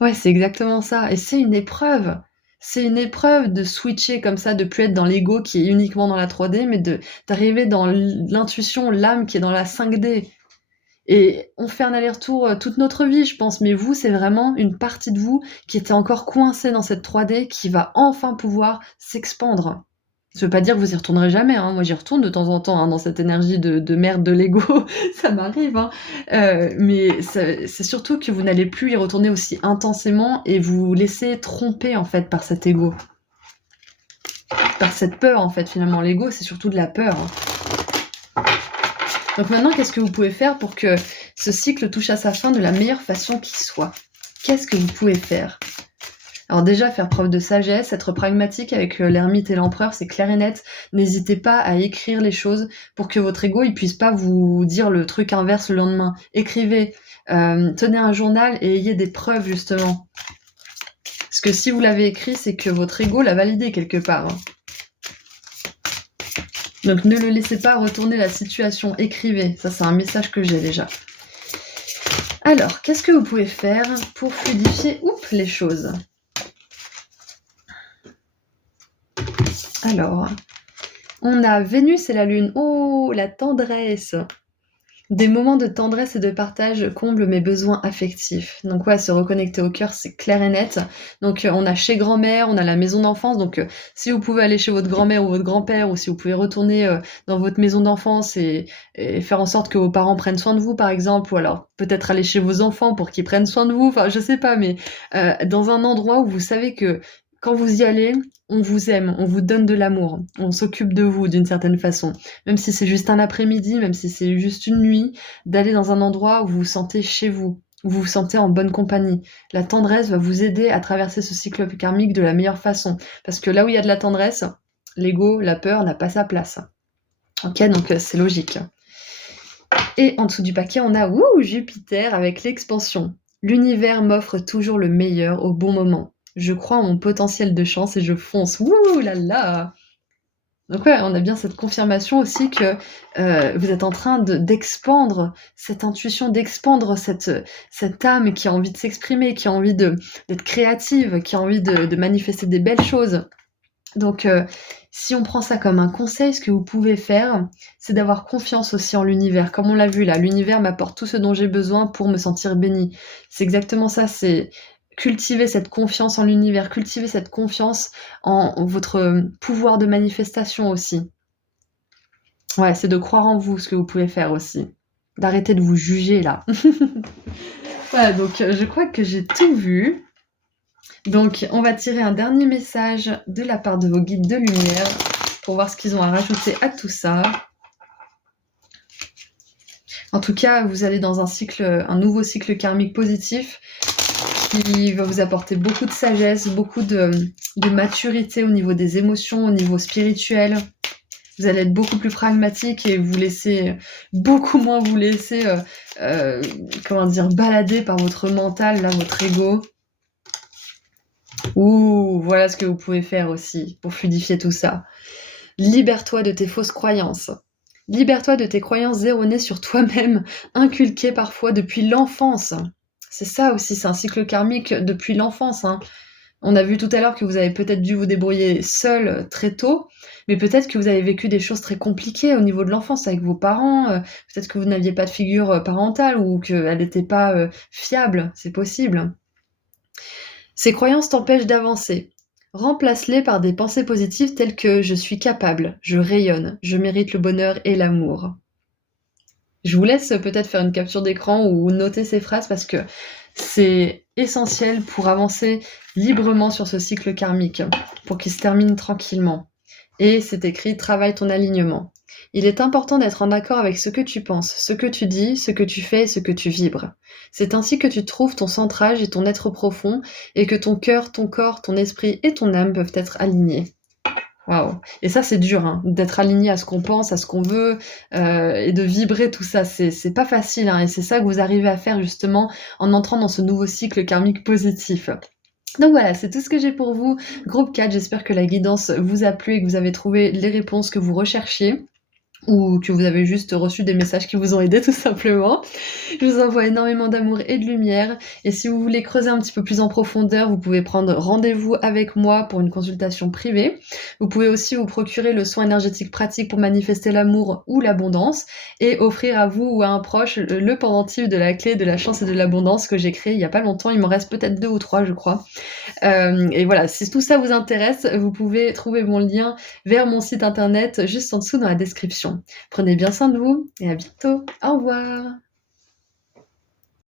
Ouais, c'est exactement ça. Et c'est une épreuve. C'est une épreuve de switcher comme ça, de plus être dans l'ego qui est uniquement dans la 3D, mais d'arriver dans l'intuition, l'âme qui est dans la 5D. Et on fait un aller-retour toute notre vie, je pense, mais vous, c'est vraiment une partie de vous qui était encore coincée dans cette 3D qui va enfin pouvoir s'expandre. Ça veut pas dire que vous y retournerez jamais, hein. Moi, j'y retourne de temps en temps, hein, dans cette énergie de merde de l'ego, ça m'arrive, hein. Mais c'est surtout que vous n'allez plus y retourner aussi intensément et vous laisser tromper, en fait, par cet ego. Par cette peur, en fait, finalement. L'ego, c'est surtout de la peur, hein. Donc maintenant, qu'est-ce que vous pouvez faire pour que ce cycle touche à sa fin de la meilleure façon qui soit? Qu'est-ce que vous pouvez faire? Alors déjà, faire preuve de sagesse, être pragmatique avec l'ermite et l'empereur, c'est clair et net. N'hésitez pas à écrire les choses pour que votre ego il puisse pas vous dire le truc inverse le lendemain. Écrivez, tenez un journal et ayez des preuves justement. Parce que si vous l'avez écrit, c'est que votre ego l'a validé quelque part, hein. Donc ne le laissez pas retourner la situation, écrivez. Ça, c'est un message que j'ai déjà. Alors, qu'est-ce que vous pouvez faire pour fluidifier les choses? Alors, on a Vénus et la Lune. Oh, la tendresse! Des moments de tendresse et de partage comblent mes besoins affectifs. Donc ouais, se reconnecter au cœur, c'est clair et net. Donc on a chez grand-mère, on a la maison d'enfance. Donc si vous pouvez aller chez votre grand-mère ou votre grand-père, ou si vous pouvez retourner dans votre maison d'enfance et faire en sorte que vos parents prennent soin de vous, par exemple, ou alors peut-être aller chez vos enfants pour qu'ils prennent soin de vous. Enfin, je sais pas, mais dans un endroit où vous savez que quand vous y allez, on vous aime, on vous donne de l'amour, on s'occupe de vous d'une certaine façon. Même si c'est juste un après-midi, même si c'est juste une nuit, d'aller dans un endroit où vous vous sentez chez vous, où vous vous sentez en bonne compagnie. La tendresse va vous aider à traverser ce cycle karmique de la meilleure façon. Parce que là où il y a de la tendresse, l'ego, la peur n'a pas sa place. Ok, donc c'est logique. Et en dessous du paquet, on a Jupiter avec l'expansion. L'univers m'offre toujours le meilleur au bon moment. Je crois en mon potentiel de chance et je fonce. Ouh là là! Donc ouais, on a bien cette confirmation aussi que vous êtes en train d'expandre cette intuition, d'expandre cette âme qui a envie de s'exprimer, qui a envie d'être créative, qui a envie de manifester des belles choses. Donc si on prend ça comme un conseil, ce que vous pouvez faire, c'est d'avoir confiance aussi en l'univers. Comme on l'a vu là, l'univers m'apporte tout ce dont j'ai besoin pour me sentir bénie. C'est exactement ça, c'est cultiver cette confiance en l'univers, cultiver cette confiance en votre pouvoir de manifestation aussi. Ouais, c'est de croire en vous, ce que vous pouvez faire aussi. D'arrêter de vous juger là. Voilà, donc je crois que j'ai tout vu. Donc on va tirer un dernier message de la part de vos guides de lumière pour voir ce qu'ils ont à rajouter à tout ça. En tout cas, vous allez dans un nouveau cycle karmique positif qui va vous apporter beaucoup de sagesse, beaucoup de maturité au niveau des émotions, au niveau spirituel. Vous allez être beaucoup plus pragmatique et beaucoup moins vous laisser balader par votre mental, là, votre ego. Voilà ce que vous pouvez faire aussi pour fluidifier tout ça. Libère-toi de tes fausses croyances. Libère-toi de tes croyances erronées sur toi-même, inculquées parfois depuis l'enfance. C'est ça aussi, c'est un cycle karmique depuis l'enfance, hein. On a vu tout à l'heure que vous avez peut-être dû vous débrouiller seul très tôt, mais peut-être que vous avez vécu des choses très compliquées au niveau de l'enfance avec vos parents, peut-être que vous n'aviez pas de figure parentale ou qu'elle n'était pas fiable, c'est possible. Ces croyances t'empêchent d'avancer. Remplace-les par des pensées positives telles que je suis capable, je rayonne, je mérite le bonheur et l'amour. Je vous laisse peut-être faire une capture d'écran ou noter ces phrases parce que c'est essentiel pour avancer librement sur ce cycle karmique, pour qu'il se termine tranquillement. Et c'est écrit « Travaille ton alignement ». Il est important d'être en accord avec ce que tu penses, ce que tu dis, ce que tu fais et ce que tu vibres. C'est ainsi que tu trouves ton centrage et ton être profond et que ton cœur, ton corps, ton esprit et ton âme peuvent être alignés. Waouh! Et ça, c'est dur, hein, d'être aligné à ce qu'on pense, à ce qu'on veut, et de vibrer tout ça. C'est pas facile, hein, et c'est ça que vous arrivez à faire justement en entrant dans ce nouveau cycle karmique positif. Donc voilà, c'est tout ce que j'ai pour vous. Groupe 4, j'espère que la guidance vous a plu et que vous avez trouvé les réponses que vous recherchiez. ou que vous avez juste reçu des messages qui vous ont aidé tout simplement. Je vous envoie énormément d'amour et de lumière et si vous voulez creuser un petit peu plus en profondeur, vous pouvez prendre rendez-vous avec moi pour une consultation privée. Vous pouvez aussi vous procurer le soin énergétique pratique pour manifester l'amour ou l'abondance et offrir à vous ou à un proche le pendentif de la clé de la chance et de l'abondance que j'ai créé il y a pas longtemps. Il m'en reste peut-être 2 ou 3 je crois. Et voilà, si tout ça vous intéresse, vous pouvez trouver mon lien vers mon site internet juste en dessous dans la description. Prenez bien soin de vous et à bientôt. Au revoir.